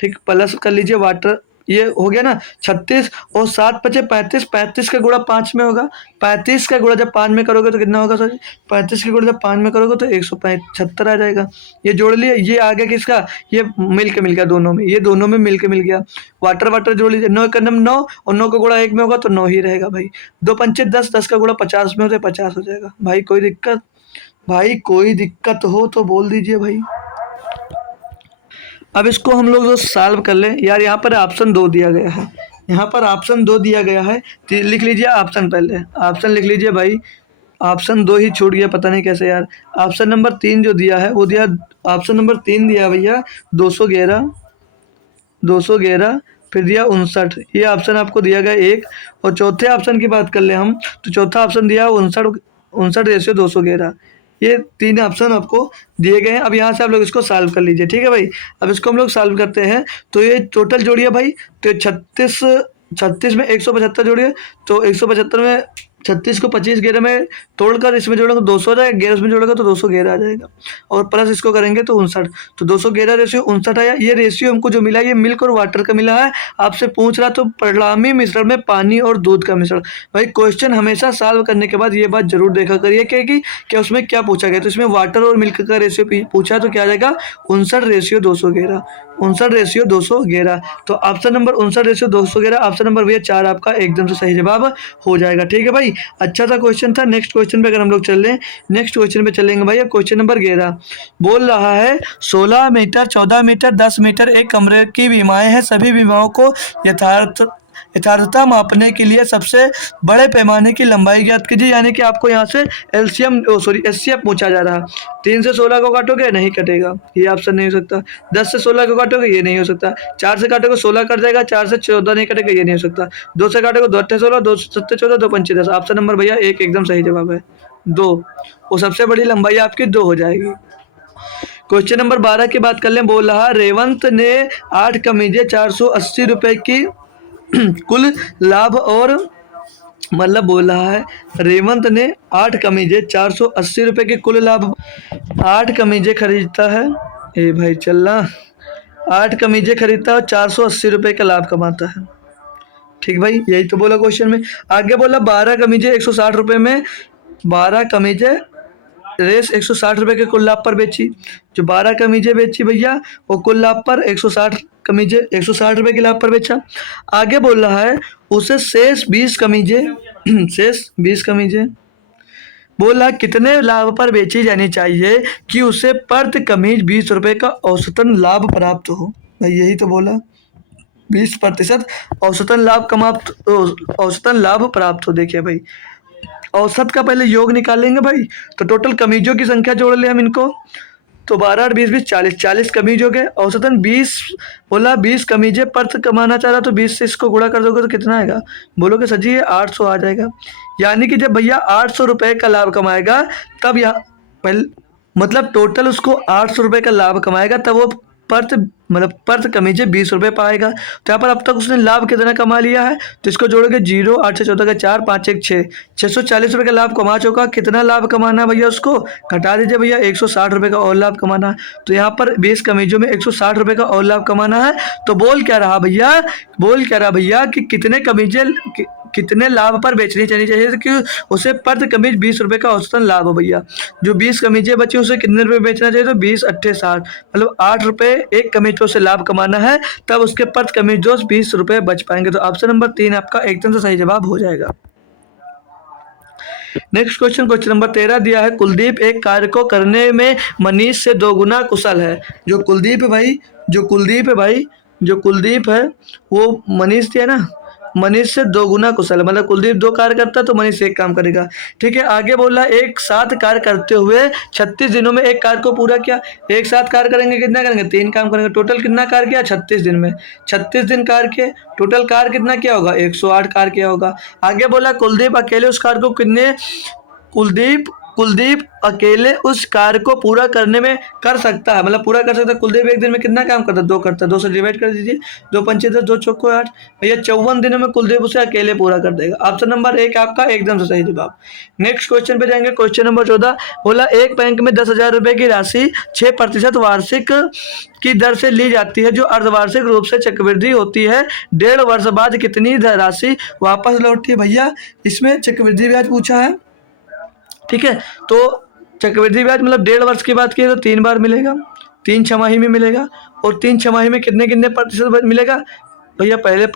ठीक। प्लस कर लीजिए वाटर, ये हो गया ना 36 और 7 × 5 = 35 का गुणा 5 में होगा। 35 का गुणा जब 5 में करोगे तो कितना होगा सर, 35 का गुणा जब 5 में करोगे तो 175 आ जाएगा। ये जोड़ लिया, ये आ गया किसका, ये मिल गया दोनों में, ये दोनों में मिल गया। वाटर जोड़ लीजिए, 9 का 9 और 9 का गुणा 1 में होगा तो 9 ही रहेगा भाई। 2 पंचे 10, 10 का गुणा 50 में हो तो 50 हो जाएगा। भाई कोई दिक्कत हो तो बोल दीजिए भाई। अब इसको हम लोग जो सॉल्व कर लें यार, यहाँ पर ऑप्शन 2 दिया गया है, यहाँ पर ऑप्शन 2 दिया गया है, तो लिख लीजिए ऑप्शन, पहले ऑप्शन लिख लीजिए भाई। ऑप्शन 2 ही छूट गया, पता नहीं कैसे यार। ऑप्शन नंबर 3 जो दिया है वो दिया, ऑप्शन नंबर 3 दिया भैया 211, फिर दिया 59, ये ऑप्शन आपको दिया गया एक। और चौथे ऑप्शन की बात कर ले हम तो चौथा ऑप्शन दिया 59 रेशियो 211। ये 3 ऑप्शन आपको दिए गए हैं। अब यहाँ से आप लोग इसको सॉल्व कर लीजिए, ठीक है भाई। अब इसको हम लोग सॉल्व करते हैं तो ये टोटल जोड़िए भाई, तो 36 में 175 जोड़िए, तो 175 में 36 को 25 11 में तोड़कर इसमें जोड़ेंगे 200 आ जाएगा, 11 में जोड़ेगा तो 211 आ जाएगा, और प्लस इसको करेंगे तो 59, तो 211 रेशियो 59 आया। ये रेशियो हमको जो मिला ये मिल्क और वाटर का मिला है। आपसे पूछ रहा तो परिणामी मिश्रण में पानी और दूध का मिश्रण। भाई क्वेश्चन हमेशा सॉल्व करने के बाद ये बात जरूर देखा करिए कि क्या उसमें क्या पूछा गया। तो इसमें वाटर और मिल्क का रेशियो पूछा तो क्या आ जाएगा 59 रेशियो 211, 59 रेशियो 211। तो option number 59 ratio 211 option number भैया 4 आपका एकदम से सही जवाब हो जाएगा, ठीक है भाई। भाई, अच्छा सा क्वेश्चन था। नेक्स्ट क्वेश्चन पे अगर हम लोग चल रहे हैं, नेक्स्ट क्वेश्चन पे चलेंगे भैया। क्वेश्चन नंबर 11 बोल रहा है 16 मीटर, 14 मीटर, 10 मीटर एक कमरे की बीमाएं हैं। सभी बीमाओं को यथार्थता मापने के लिए सबसे बड़े पैमाने की लंबाई ज्ञात कीजिए। यानी कि आपको यहाँ से एचसीएफ पूछा जा रहा है। 3 से 16 को काटोगे, नहीं कटेगा, ये ऑप्शन नहीं हो सकता। 10 से 16 को काटोगे, ये नहीं हो सकता। 4 से काटोगे 16 कट जाएगा, 4 से 14 नहीं कटेगा, ये नहीं हो सकता। 2 से काटोगे 2 अट्ठे 16, 2 सत्ते 14, 2 पंचे 10। ऑप्शन नंबर भैया एक एकदम सही जवाब है, 2। वो सबसे बड़ी लंबाई आपकी 2 हो जाएगी। क्वेश्चन नंबर 12 की बात कर लें। बोल रहा रेवंत ने 8 कमीजें 480 रुपए की कुल लाभ और मतलब बोल रहा है रेवंत ने 8 कमीजें 480 रुपए के कुल लाभ, 8 कमीजें खरीदता है, ए भाई चल रहा, 8 कमीजें खरीदता है और 480 रुपए का लाभ कमाता है। ठीक भाई, यही तो बोला क्वेश्चन में। आगे बोला 12 कमीजें 160 रुपए में, 12 कमीजें रेस 160 रुपए के कुल लाभ पर बेची। जो 12 कमीजें बेची भैया, वो कुल लाभ पर 160 कमीजें 160 रुपए के लाभ पर बेचा। आगे बोल रहा है उसे शेष 20 कमीजें शेष 20 कमीजें बोल रहा कितने लाभ पर बेची जानी चाहिए कि उसे प्रति कमीज 20 रुपए का औसतन लाभ प्राप्त हो। भाई यही तो बोला, 20% औसतन लाभ प्राप्त हो। देखिए भाई, औसत का पहले योग निकालेंगे भाई, तो टोटल कमीजों की संख्या जोड़ ले हम इनको, तो 12 और 20 20 40, 40 कमीज हो गए। औसतन 20 बोला, 20 कमीजें पर कमाना चाह रहा, तो 20 से इसको गुणा कर दोगे तो कितना आएगा, बोलोगे सर जी 800 आ जाएगा। यानी कि जब भैया 800 रुपए का लाभ कमाएगा, तब यहाँ पहले मतलब टोटल उसको 800 रुपए का लाभ कमाएगा, तब वो पर कमीजे 20 रुपए पाएगा। तो यहाँ पर अब तक उसने लाभ कितना कमा लिया है, तो इसको जोड़ोगे 0, 8 से 14 का 4, 5 1 6, 640 रुपए का लाभ कमा चुका। कितना लाभ कमाना है भैया, उसको घटा दीजिए भैया, 160 रुपए का और लाभ कमाना है। तो यहाँ पर 20 कमीजों में 160 रुपए का और लाभ कमाना है। तो बोल क्या रहा भैया कि कितने लाभ पर बेचनी चाहिए कि उसे पर कमीज 20 रुपए का औसतन लाभ हो। भैया जो 20 कमीजें बची उसे कितने रुपए बेचना चाहिए, तो 20 अट्ठे 60, मतलब 8 रुपए एक कमीज से लाभ कमाना है, तब उसके पर कमीज 20 रुपए बच पाएंगे। तो ऑप्शन नंबर 3 आपका एकदम से सही जवाब हो जाएगा। नेक्स्ट क्वेश्चन नंबर 13 दिया है। कुलदीप एक कार्य को करने में मनीष से 2 गुना कुशल है। जो कुलदीप है वो मनीष दिया ना, मनीष से 2 गुना कुशल है, मतलब कुलदीप 2 कार्य करता है तो मनीष 1 काम करेगा। ठीक है, आगे बोला एक साथ कार्य करते हुए 36 दिनों में एक कार्य को पूरा किया। एक साथ कार्य करेंगे, कितना करेंगे, 3 काम करेंगे। टोटल कितना कार्य किया 36 दिन में, 36 दिन कार्य किए, टोटल कार्य कितना किया होगा, 108 कार्य किया होगा। आगे बोला कुलदीप अकेले उस कार्य को कुलदीप अकेले उस कार्य को पूरा करने में कर सकता है, मतलब पूरा कर सकता है। कुलदीप एक दिन में कितना काम करता है, 2 करता है, 2 से डिवाइड कर दीजिए, 2 पंचे 10, 2 चौको 8, भैया 54 दिनों में कुलदीप उसे अकेले पूरा कर देगा। ऑप्शन नंबर 1 आपका एकदम से सही जवाब। नेक्स्ट क्वेश्चन पे जाएंगे। क्वेश्चन नंबर 14 बोला एक बैंक में 10,000 रुपए की राशि 6% वार्षिक की दर से ली जाती है, जो अर्धवार्षिक रूप से चक्रवृद्धि होती है। 1.5 वर्ष बाद कितनी राशि वापस लौटती है। भैया इसमें चक्रवृद्धि ब्याज पूछा है, ठीक है, तो चक्रवृद्धि ब्याज मतलब 1.5 वर्ष की बात की तो 3 बार मिलेगा, 3 छमाही में मिलेगा। और 3 छमाही में कितने प्रतिशत मिलेगा भैया, पहले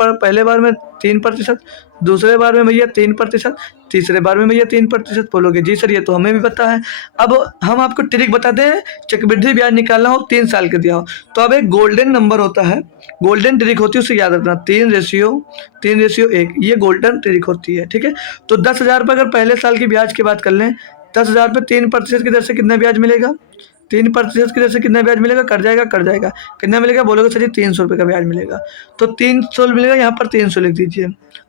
बार में 3%, दूसरे बार में भैया 3%, तीसरे बार में भैया 3%। बोलोगे जी सर ये तो हमें भी पता है। अब हम आपको ट्रिक बताते हैं, चक्रवृद्धि ब्याज निकालना हो 3 साल के दिया हो, तो अब एक गोल्डन नंबर होता है, गोल्डन ट्रिक होती है, उसे याद रखना, 3:1, ये गोल्डन ट्रिक होती है। ठीक है, तो 10,000 पर अगर पहले साल की ब्याज की बात कर लें, 10,000 पर 3% की दर से कितना ब्याज मिलेगा, 3% की दर से कितना ब्याज मिलेगा, कट जाएगा, कितना मिलेगा, बोलोगे सर जी 300 रुपये का ब्याज मिलेगा, तो 300 मिलेगा, यहाँ पर 300 लिख दीजिए।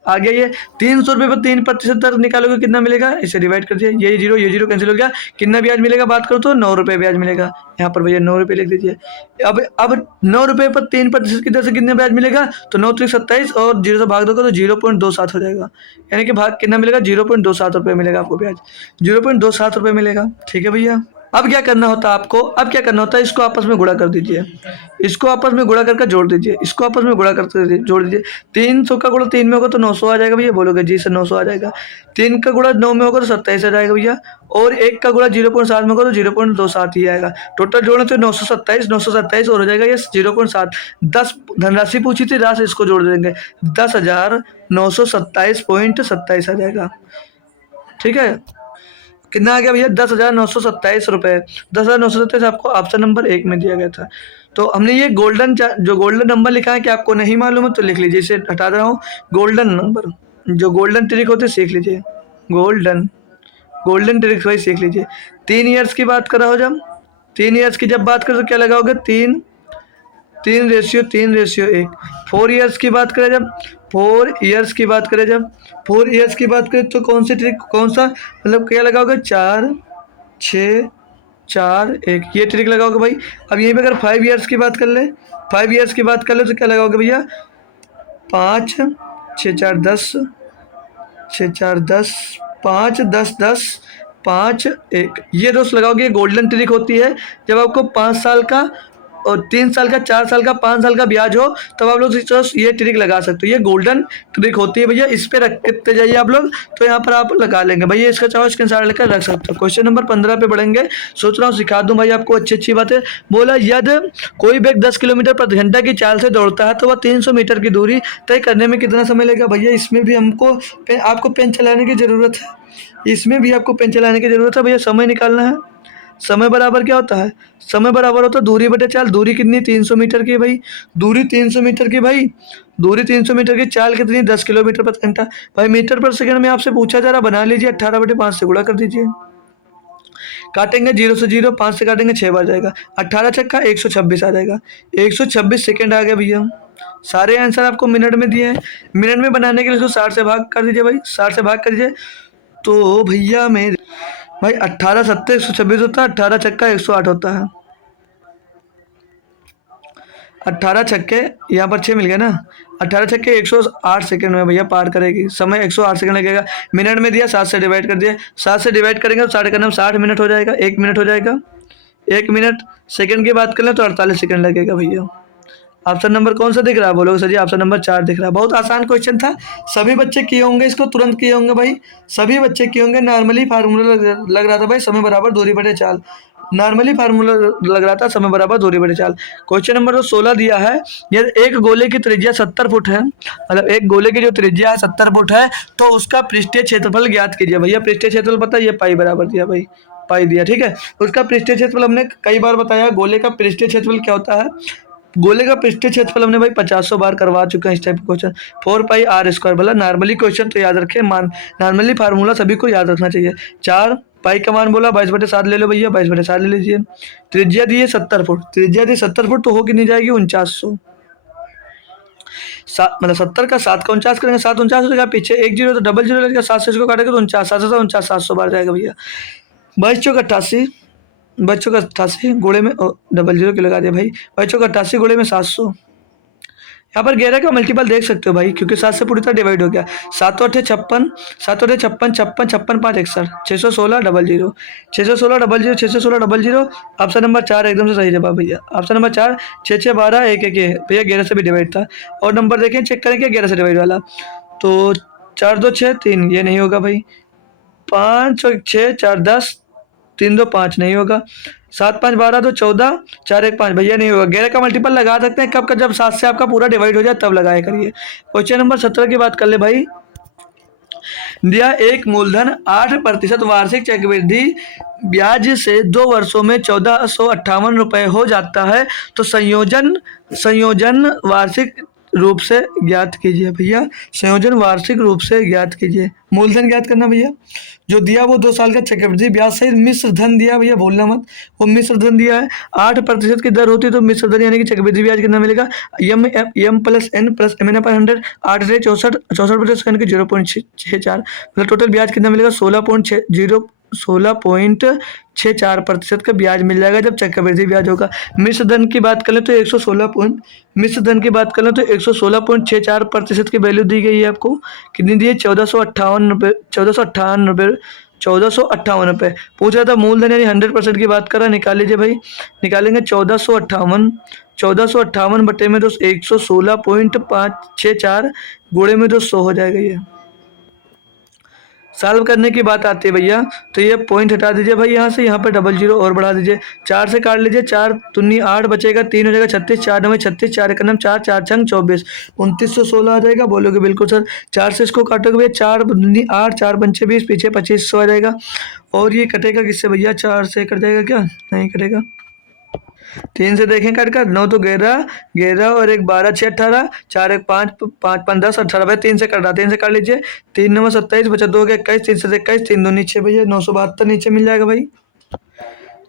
आगे ये 300 रुपये पर 3% दर निकालोगे कितना मिलेगा, इसे डिवाइड कर दीजिए, ये जीरो कैंसिल हो गया, कितना ब्याज मिलेगा बात करो तो 9 रुपये ब्याज मिलेगा, यहाँ पर भैया 9 रुपये लिख दीजिए। अब 9 रुपये पर 3% की दर से कितना ब्याज मिलेगा, तो 9 3 27 और 0 से भाग दोगे तो 0.27 हो जाएगा, यानी कि भाग कितना मिलेगा, 0.27 रुपये मिलेगा आपको ब्याज, 0.27 रुपये मिलेगा। ठीक है भैया, अब क्या करना होता है आपको, इसको आपस में गुणा कर दीजिए, इसको आपस में गुणा करके जोड़ दीजिए, इसको आपस में गुणा करके जोड़ दीजिए। 300 का गुणा 3 में होगा तो 900 आ जाएगा भैया, बोलोगे जी सर 900 आ जाएगा। 3 का गुणा 9 में होगा तो 27 आ जाएगा भैया, और 1 का गुणा 0.7 में होगा तो 0.27 ही आएगा। टोटल जोड़े तो 927 और हो जाएगा ये 0.7। 10 धनराशि पूछी थी, राशि इसको जोड़ देंगे, 10,927.27 आ जाएगा। ठीक है, कितना आ गया भैया 10,927 रुपये। 10,927 आपको ऑप्शन नंबर 1 में दिया गया था। तो हमने ये जो गोल्डन नंबर लिखा है कि आपको नहीं मालूम है तो लिख लीजिए, इसे हटा दे रहा हूँ। गोल्डन नंबर, जो गोल्डन ट्रिक होते सीख लीजिए, गोल्डन गोल्डन ट्रिक भाई सीख लीजिए। 3 ईयर्स की बात कर रहा हो जब 3 ईयर्स की जब बात करो तो क्या लगाओगे, 3:1। 4 ईयर्स की बात करें जब 4 ईयर्स की बात करें तो कौन सी ट्रिक, कौन सा मतलब क्या लगाओगे, 4, 6, 4, 1 ये ट्रिक लगाओगे भाई। अब यहीं पे अगर 5 ईयर्स की बात कर ले, 5 ईयर्स की बात कर ले तो क्या लगाओगे भैया, 5, 6, 4, 10, 6, 4, 10, 5, 10, 10, 5, 1 ये दोस्त लगाओगे। गोल्डन ट्रिक होती है जब आपको 5 साल का और 3 साल का, 4 साल का, 5 साल का ब्याज हो तब आप लोग ये ट्रिक लगा सकते हो। ये गोल्डन ट्रिक होती है भैया, इस पे रखते जाइए आप लोग तो यहाँ पर आप लगा लेंगे भैया। इसका चाहो स्क्रीनशॉट लेकर रख सकते हो। क्वेश्चन नंबर 15 पे बढ़ेंगे, सोच रहा हूँ सिखा दूं भाई आपको अच्छी अच्छी बातें। बोला यदि कोई व्यक्ति 10 किलोमीटर प्रति घंटा की चाल से दौड़ता है तो वह 300 मीटर की दूरी तय करने में कितना समय लगेगा। भैया इसमें भी आपको पेन चलाने की ज़रूरत है, इसमें भी आपको पेन चलाने की ज़रूरत है भैया। समय निकालना है। समय बराबर क्या होता है, समय बराबर होता है दूरी बटे चाल। दूरी कितनी, 300 मीटर की भाई, दूरी 300 मीटर की भाई, दूरी 300 मीटर की। चाल कितनी, 10 किलोमीटर प्रति घंटा। भाई मीटर पर सेकंड में आपसे पूछा जा रहा, बना लीजिए, 18/5 से गुणा कर दीजिए। काटेंगे 0 से 0, 5 से काटेंगे 6 बार जाएगा। 18 छक्का 126 आ जाएगा। 126 सेकेंड आ गया भैया। सारे आंसर आपको मिनट में दिए हैं। मिनट में बनाने के लिए इसको 60 से भाग कर दीजिए भाई, 60 से भाग कर दीजिए तो भैया मेरे भाई 18 सत्ते 126 होता है, 18 छक्का 108 होता है। 18 छक्के यहाँ पर 6 मिल गया ना, 18 छक्के 108 सेकंड में भैया पार करेगी। समय 108 सेकंड लगेगा। मिनट में दिया, 7 से डिवाइड कर दिया, 7 से डिवाइड करेंगे तो 60 करने में 60 मिनट हो जाएगा, 1 मिनट हो जाएगा। 1 मिनट सेकंड की बात कर लें तो 48 सेकंड लगेगा भैया। ऑप्शन नंबर कौन सा दिख रहा है, बोलोगे सर जी ऑप्शन नंबर 4 दिख रहा है। बहुत आसान क्वेश्चन था, सभी बच्चे किए होंगे, इसको तुरंत किए होंगे भाई, सभी बच्चे किए होंगे। नॉर्मली फार्मूला लग रहा था भाई, समय बराबर दूरी बटे चाल। नॉर्मली फार्मूला लग रहा था, समय बराबर दूरी बटे चाल। क्वेश्चन नंबर 16 दिया है, यदि एक गोले की त्रिज्या 70 फुट है, मतलब एक गोले की जो त्रिज्या है 70 फुट है तो उसका पृष्ठीय क्षेत्रफल ज्ञात कीजिए। भैया पृष्ठीय क्षेत्रफल पता है, ये पाई बराबर दिया भाई, पाई दिया, ठीक है। उसका पृष्ठीय क्षेत्रफल हमने कई बार बताया, गोले का पृष्ठीय क्षेत्रफल क्या होता है। गोले का पृष्ठीय क्षेत्रफल हमने भाई 50 बार करवा चुके हैं इस टाइप का क्वेश्चन। 4πr², बोला नॉर्मली क्वेश्चन तो याद रखें, नॉर्मली फार्मूला सभी को याद रखना चाहिए। 4 पाई का मान बोला 22/7 ले लो भैया, 22/7 ले लीजिए। त्रिज्या दी है 70 फुट, त्रिज्या दी 70 फुट तो हो कितनी जाएगी, 4900। मतलब 70 का 7 का 49 करेंगे, 7 49 हो जाएगा, पीछे 1 0 तो डबल 0 लगेगा, 7 से इसको काटेंगे तो 49, 7 से 49 700 बार जाएगा भैया। 22×88, बच्चों का 88 गुणे में डबल 0 के लगा दिया भाई, बच्चों का 88 गुणे में 700। यहाँ पर 11 का मल्टीपल देख सकते हो भाई, क्योंकि 7 से पूरी तरह डिवाइड हो गया। 7 8 56, 7 8 56, 56 56 5 61, 616 00, 616 00, 616 00। ऑप्शन नंबर 4 एकदम से सही जवाब भैया। ऑप्शन नंबर 4, 6 6 12 1 1 भैया, 11 से भी डिवाइड था। और नंबर देखें, चेक करें क्या 11 से डिवाइड वाला, तो 4 2 6 3 ये नहीं होगा भाई, 5 और 6 4 10, 3 2 5 नहीं होगा, 7 5 12 2 14, 4 1 5 भैया नहीं होगा। 11 का मल्टीपल लगा सकते हैं कब का, जब 7 से आपका पूरा डिवाइड हो जाए तब लगाया करिए। क्वेश्चन नंबर 17 की बात कर ले भाई, दिया एक मूलधन 8% वार्षिक चक्रवृद्धि ब्याज से 2 वर्षों में 1458 रुपये हो जाता है तो संयोजन वार्षिक रूप से ज्ञात कीजिए। भैया संयोजन वार्षिक रूप से ज्ञात कीजिए। मूलधन ज्ञात करना भैया, जो दिया वो 2 साल का चक्रवृद्धि ब्याज सहित मिश्र धन दिया भैया, भूलना मत, वो मिश्र धन दिया है। 8% की दर होती है तो मिश्र धन यानी कि चक्रवृद्धि ब्याज कितना मिलेगा, m plus n plus mn पर 100, 8 से 64% की 0.64, मतलब टोटल ब्याज कितना मिलेगा 16.64% का ब्याज मिल जाएगा जब चक्रवृद्धि ब्याज होगा। मिश्र धन की बात करें तो 116.64% की वैल्यू दी गई है आपको, कितनी दी है 1458 रुपये, 1458 रुपये। पूछ रहा था मूलधन यानी 100% की बात कर रहा है, निकाल लीजिए भाई, निकालेंगे 1458 बटे में 116.564 गुणे में 100 हो जाएगा ये। सॉल्व करने की बात आती है भैया, तो ये पॉइंट हटा दीजिए भाई यहाँ से, यहाँ पर डबल जीरो और बढ़ा दीजिए। 4 से काट लीजिए, 4 दूनी 8 बचेगा, 3 हो जाएगा 36, 4 नवे 36, 4 एक नम 4, 4 छंग 24, 2916 आ जाएगा। बोलोगे बिल्कुल सर। 4 से इसको काटोगे भैया, 4 दूनी 8, 4 पंचे 20, पीछे 2500 आ जाएगा। और ये कटेगा किससे भैया, 4 से कट जाएगा क्या, नहीं कटेगा। 3 से देखें कट कर, 9 तो 11, 11 और एक 12, 6 18, 4 एक 5, 5 5 10 18 भाई। 3 से कट रहा, 3 से काट लीजिए, 3 9 27 बचा 2 के 21, 3 से 21, 3 2 नीचे भैया 972 नीचे मिल जाएगा भाई।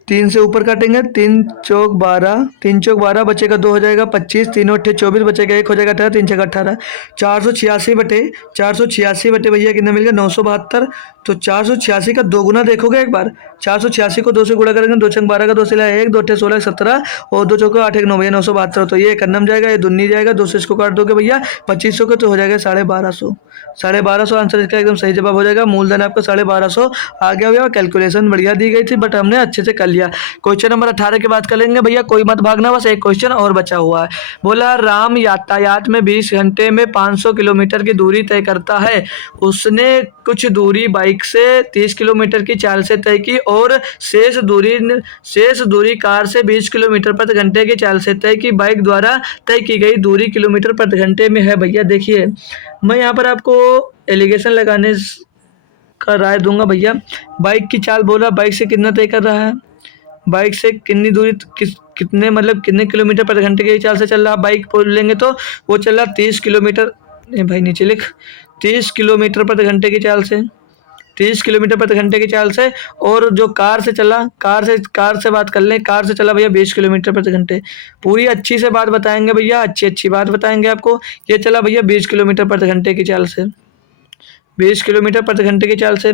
3 से ऊपर काटेंगे, 3 चौक 12, 3 चौक 12 बचेगा 2 हो जाएगा 25, 3 अट्ठे 24 बचेगा 1 हो जाएगा 18, 3 छः 18, 486 बटे भैया कितना मिल गया 972। तो 486 का 2 गुना देखोगे एक बार, 486 को 2 से गुणा करेंगे, 2 छंग 12 का 2 से लाया 1, 2 अट्ठे 16 17 और 2 चौका 8 1 9 भैया 972। तो ये कन्नम जाएगा, ये दुन्नी जाएगा, 2 से इसको काट दोगे भैया 2500 के, तो हो जाएगा 1250। 1250 आंसर इसका एकदम सही जवाब हो जाएगा। मूलधन आपका 1250 आ गया भैया। कैलकुलेशन बढ़िया दी गई थी बट हमने अच्छे से कर लिया। क्वेश्चन नंबर 18 की बात कर लेंगे भैया, कोई मत भागना, बस एक क्वेश्चन और बचा हुआ है। बोला राम यातायात में 20 घंटे में 500 किलोमीटर की दूरी तय करता है। उसने कुछ दूरी बाइक से 30 किलोमीटर की चाल से तय की और शेष दूरी कार से 20 किलोमीटर प्रति घंटे की चाल से तय की। बाइक द्वारा तय की गई दूरी किलोमीटर प्रति घंटे में है। भैया देखिए, मैं यहाँ पर आपको एलिगेशन लगाने का राय दूंगा भैया। बाइक की चाल बोला, बाइक से कितना तय कर रहा है, बाइक से कितनी दूरी कितने मतलब कितने किलोमीटर प्रति घंटे की चाल से चल रहा है। बाइक बोल लेंगे तो वो चल रहा 30 किलोमीटर, नहीं भाई नीचे लिख, 30 किलोमीटर प्रति घंटे की चाल से, 30 किलोमीटर प्रति घंटे की चाल से। और जो कार से चला, कार से बात कर लें, कार से चला भैया 20 किलोमीटर प्रति घंटे। पूरी अच्छी से बात बताएंगे भैया, अच्छी बात बताएंगे आपको। ये चला भैया 20 किलोमीटर प्रति घंटे की चाल से, 20 किलोमीटर प्रति घंटे की चाल से।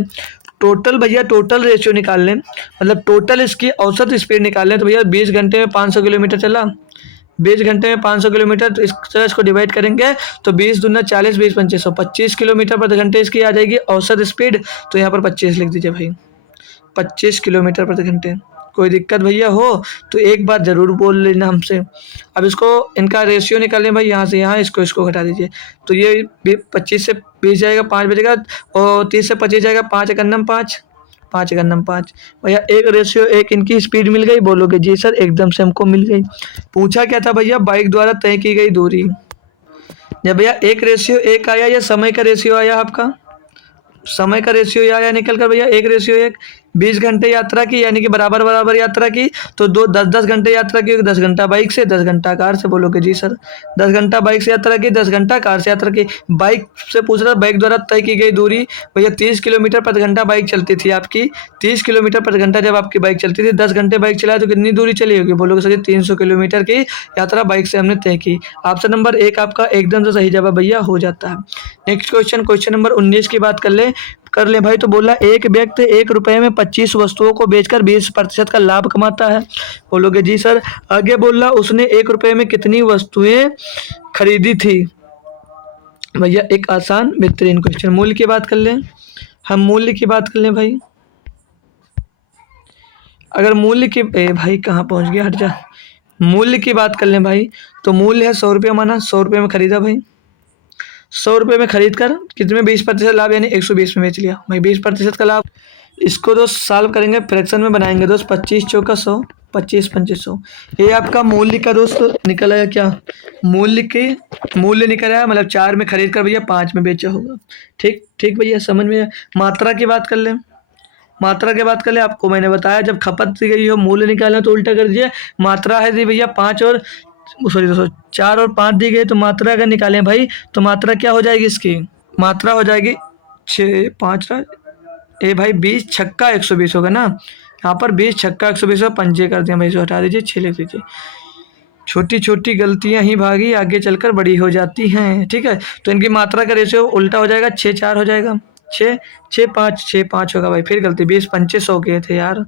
टोटल भैया टोटल रेशियो निकाल लें, मतलब टोटल इसकी औसत स्पीड निकाल लें, तो भैया 20 घंटे में 500 किलोमीटर चला, 20 घंटे में 500 किलोमीटर। तो इस तरह इसको डिवाइड करेंगे तो 20 दूना 40, 20 पंचे 100, 25 किलोमीटर प्रति घंटे इसकी आ जाएगी औसत स्पीड। तो यहाँ पर 25 लिख दीजिए भाई, 25 किलोमीटर प्रति घंटे। कोई दिक्कत भैया हो तो एक बार ज़रूर बोल लेना हमसे। अब इसको इनका रेशियो निकालें भाई, यहाँ से यहाँ इसको घटा दीजिए। तो ये 25 से 20 जाएगा, 5 बचेगा, और 30 से 25 जाएगा, 5 एक अन्नम 5, 5 एक अन्नम 5 भैया। एक रेशियो एक इनकी स्पीड मिल गई। बोलोगे जी सर एकदम से हमको मिल गई। पूछा क्या था भैया, बाइक द्वारा तय की गई दूरी। जब भैया एक रेशियो एक आया, या समय का रेशियो आया, आपका समय का रेशियो आया निकल कर भैया 1 रेशियो 1। 20 घंटे यात्रा की यानी कि बराबर यात्रा की, तो 10 घंटे यात्रा की, 10 घंटा बाइक से 10 घंटा कार से। बोलोगे जी सर 10 घंटा बाइक से यात्रा की, 10 घंटा कार से यात्रा की। बाइक से पूछ रहा, बाइक द्वारा तय की गई दूरी भैया 30 किलोमीटर प्रति घंटा बाइक चलती थी आपकी। 30 किलोमीटर प्रति घंटा जब आपकी बाइक चलती थी, 10 घंटे बाइक चलाए तो कितनी दूरी चली होगी। बोलोगे सर 300 किलोमीटर की यात्रा बाइक से हमने तय की। ऑप्शन नंबर 1 आपका एकदम से सही जवाब भैया हो जाता है। नेक्स्ट क्वेश्चन नंबर 19 की बात कर ले भाई। तो बोला एक व्यक्ति 1 रुपये में 25 वस्तुओं को बेचकर 20% का लाभ कमाता है। बोलोगे जी सर। आगे बोला उसने 1 रुपये में कितनी वस्तुएं खरीदी थी। भैया एक आसान बेहतरीन क्वेश्चन। मूल्य की बात कर लें, हम मूल्य की बात कर लें भाई। अगर मूल्य की भाई कहाँ पहुंच गया, हट जा। मूल्य की बात कर लें भाई, तो मूल्य है 100 रुपया, माना 100 रुपये में खरीदा भाई। 100 रुपये में खरीद कर कितने 20% लाभ यानी 120 में बेच लिया भाई, 20% का लाभ। इसको दोस्त सॉल्व करेंगे, फ्रैक्शन में बनाएंगे दोस्त। 25 चौका 100, 25 पंचे 100। ये आपका मूल्य का दोस्त निकल आया क्या, मूल्य निकल आया, मतलब 4 में खरीद कर भैया 5 में बेचा होगा। ठीक भैया समझ में। मात्रा की बात कर लें, आपको मैंने बताया जब खपत की गई हो मूल्य निकालना तो उल्टा कर दीजिए। मात्रा है दी भैया 5 और दोस्तों 4 और 5 दी गई, तो मात्रा अगर निकालें भाई तो मात्रा क्या हो जाएगी, इसकी मात्रा हो जाएगी 6 5 भाई 20 छक्का 120 होगा ना। यहाँ पर 20 छक्का 120 पंजे कर दिया भाई, इसे हटा दीजिए, 6 लिख दीजिए। छोटी छोटी गलतियां ही भागी आगे चलकर बड़ी हो जाती हैं। ठीक है, तो इनकी मात्रा का रेशियो उल्टा हो जाएगा, 6 4 हो जाएगा, 6 6 5 होगा भाई। फिर गलती 20 पंचे 100 के थे यार,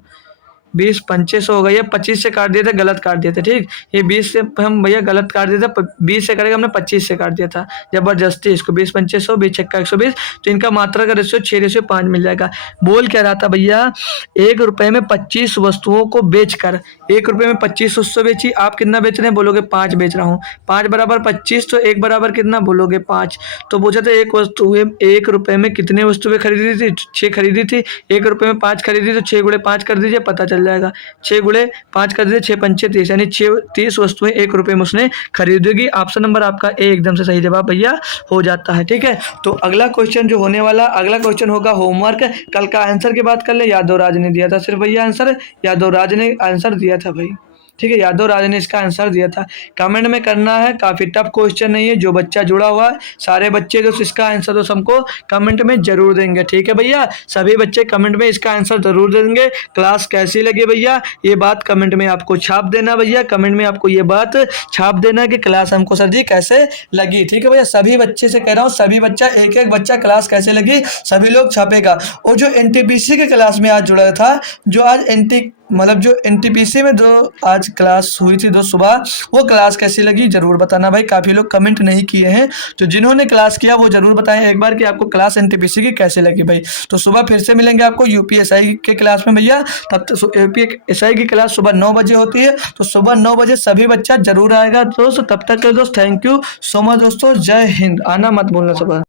20 पंचे 100 हो गई है, 25 से काट दिए थे, गलत काट दिए थे, ठीक। ये 20 से हम भैया गलत काट दिए थे, 20 से करेगा हमने 25 से काट दिया था जबरदस्ती इसको। 20 पंचे 100, 20 छक्का 120, तो इनका मात्रा का रेशियो 6:5 मिल जाएगा। बोल क्या रहा था भैया, 1 रुपए में 25 वस्तुओं को बेचकर 1 रुपए में 25 वस्तु बेची। आप कितना बेच रहे हैं, बोलोगे 5 बेच रहा हूँ। 5 बराबर 25, तो 1 बराबर कितना, बोलोगे 5। तो पूछा था एक वस्तु 1 रुपए में कितने वस्तुएं खरीदी थी, 6 खरीदी थी। 1 रुपए में 5 खरीदी, तो 6 गुणे 5 कर दीजिए, पता चल जाएगा। 6 गुणे 5 कर दीजिए, 6 पंचे 30, यानी 30 वस्तुएं 1 रुपए में उसने खरीदेगी। ऑप्शन नंबर आपका ए एकदम से सही जवाब भैया हो जाता है, ठीक है। तो अगला क्वेश्चन जो होने वाला, अगला क्वेश्चन होगा होमवर्क। कल का आंसर की बात कर ले, यादव राज ने दिया था सिर्फ भैया आंसर, यादव राज ने आंसर दिया था भाई, ठीक है। यादव राज ने इसका आंसर दिया था। कमेंट में करना है, काफी टफ क्वेश्चन नहीं है। जो बच्चा जुड़ा हुआ है, सारे बच्चे जो इसका आंसर तो हमको कमेंट में जरूर देंगे, ठीक है भैया। सभी बच्चे कमेंट में इसका आंसर जरूर देंगे। क्लास कैसी लगी भैया, ये बात कमेंट में आपको छाप देना भैया। कमेंट में आपको ये बात छाप देना कि क्लास हमको सर जी कैसे लगी, ठीक है भैया। सभी बच्चे से कह रहा हूँ, सभी बच्चा एक एक बच्चा क्लास कैसे लगी सभी लोग छापेगा। और जो एनटीपीसी के क्लास में आज जुड़ा था, जो आज जो एनटीपीसी में जो आज क्लास हुई थी 2 सुबह, वो क्लास कैसी लगी जरूर बताना भाई। काफ़ी लोग कमेंट नहीं किए हैं, तो जिन्होंने क्लास किया वो जरूर बताएं एक बार कि आपको क्लास एनटीपीसी की कैसे लगी भाई। तो सुबह फिर से मिलेंगे आपको यूपीएसआई के क्लास में भैया। तब तक यूपीएसआई की क्लास सुबह 9 बजे होती है, तो सुबह 9 बजे सभी बच्चा जरूर आएगा दोस्त। तब तक के दोस्त थैंक यू सो मच दोस्तों, जय हिंद। आना मत भूलना सुबह।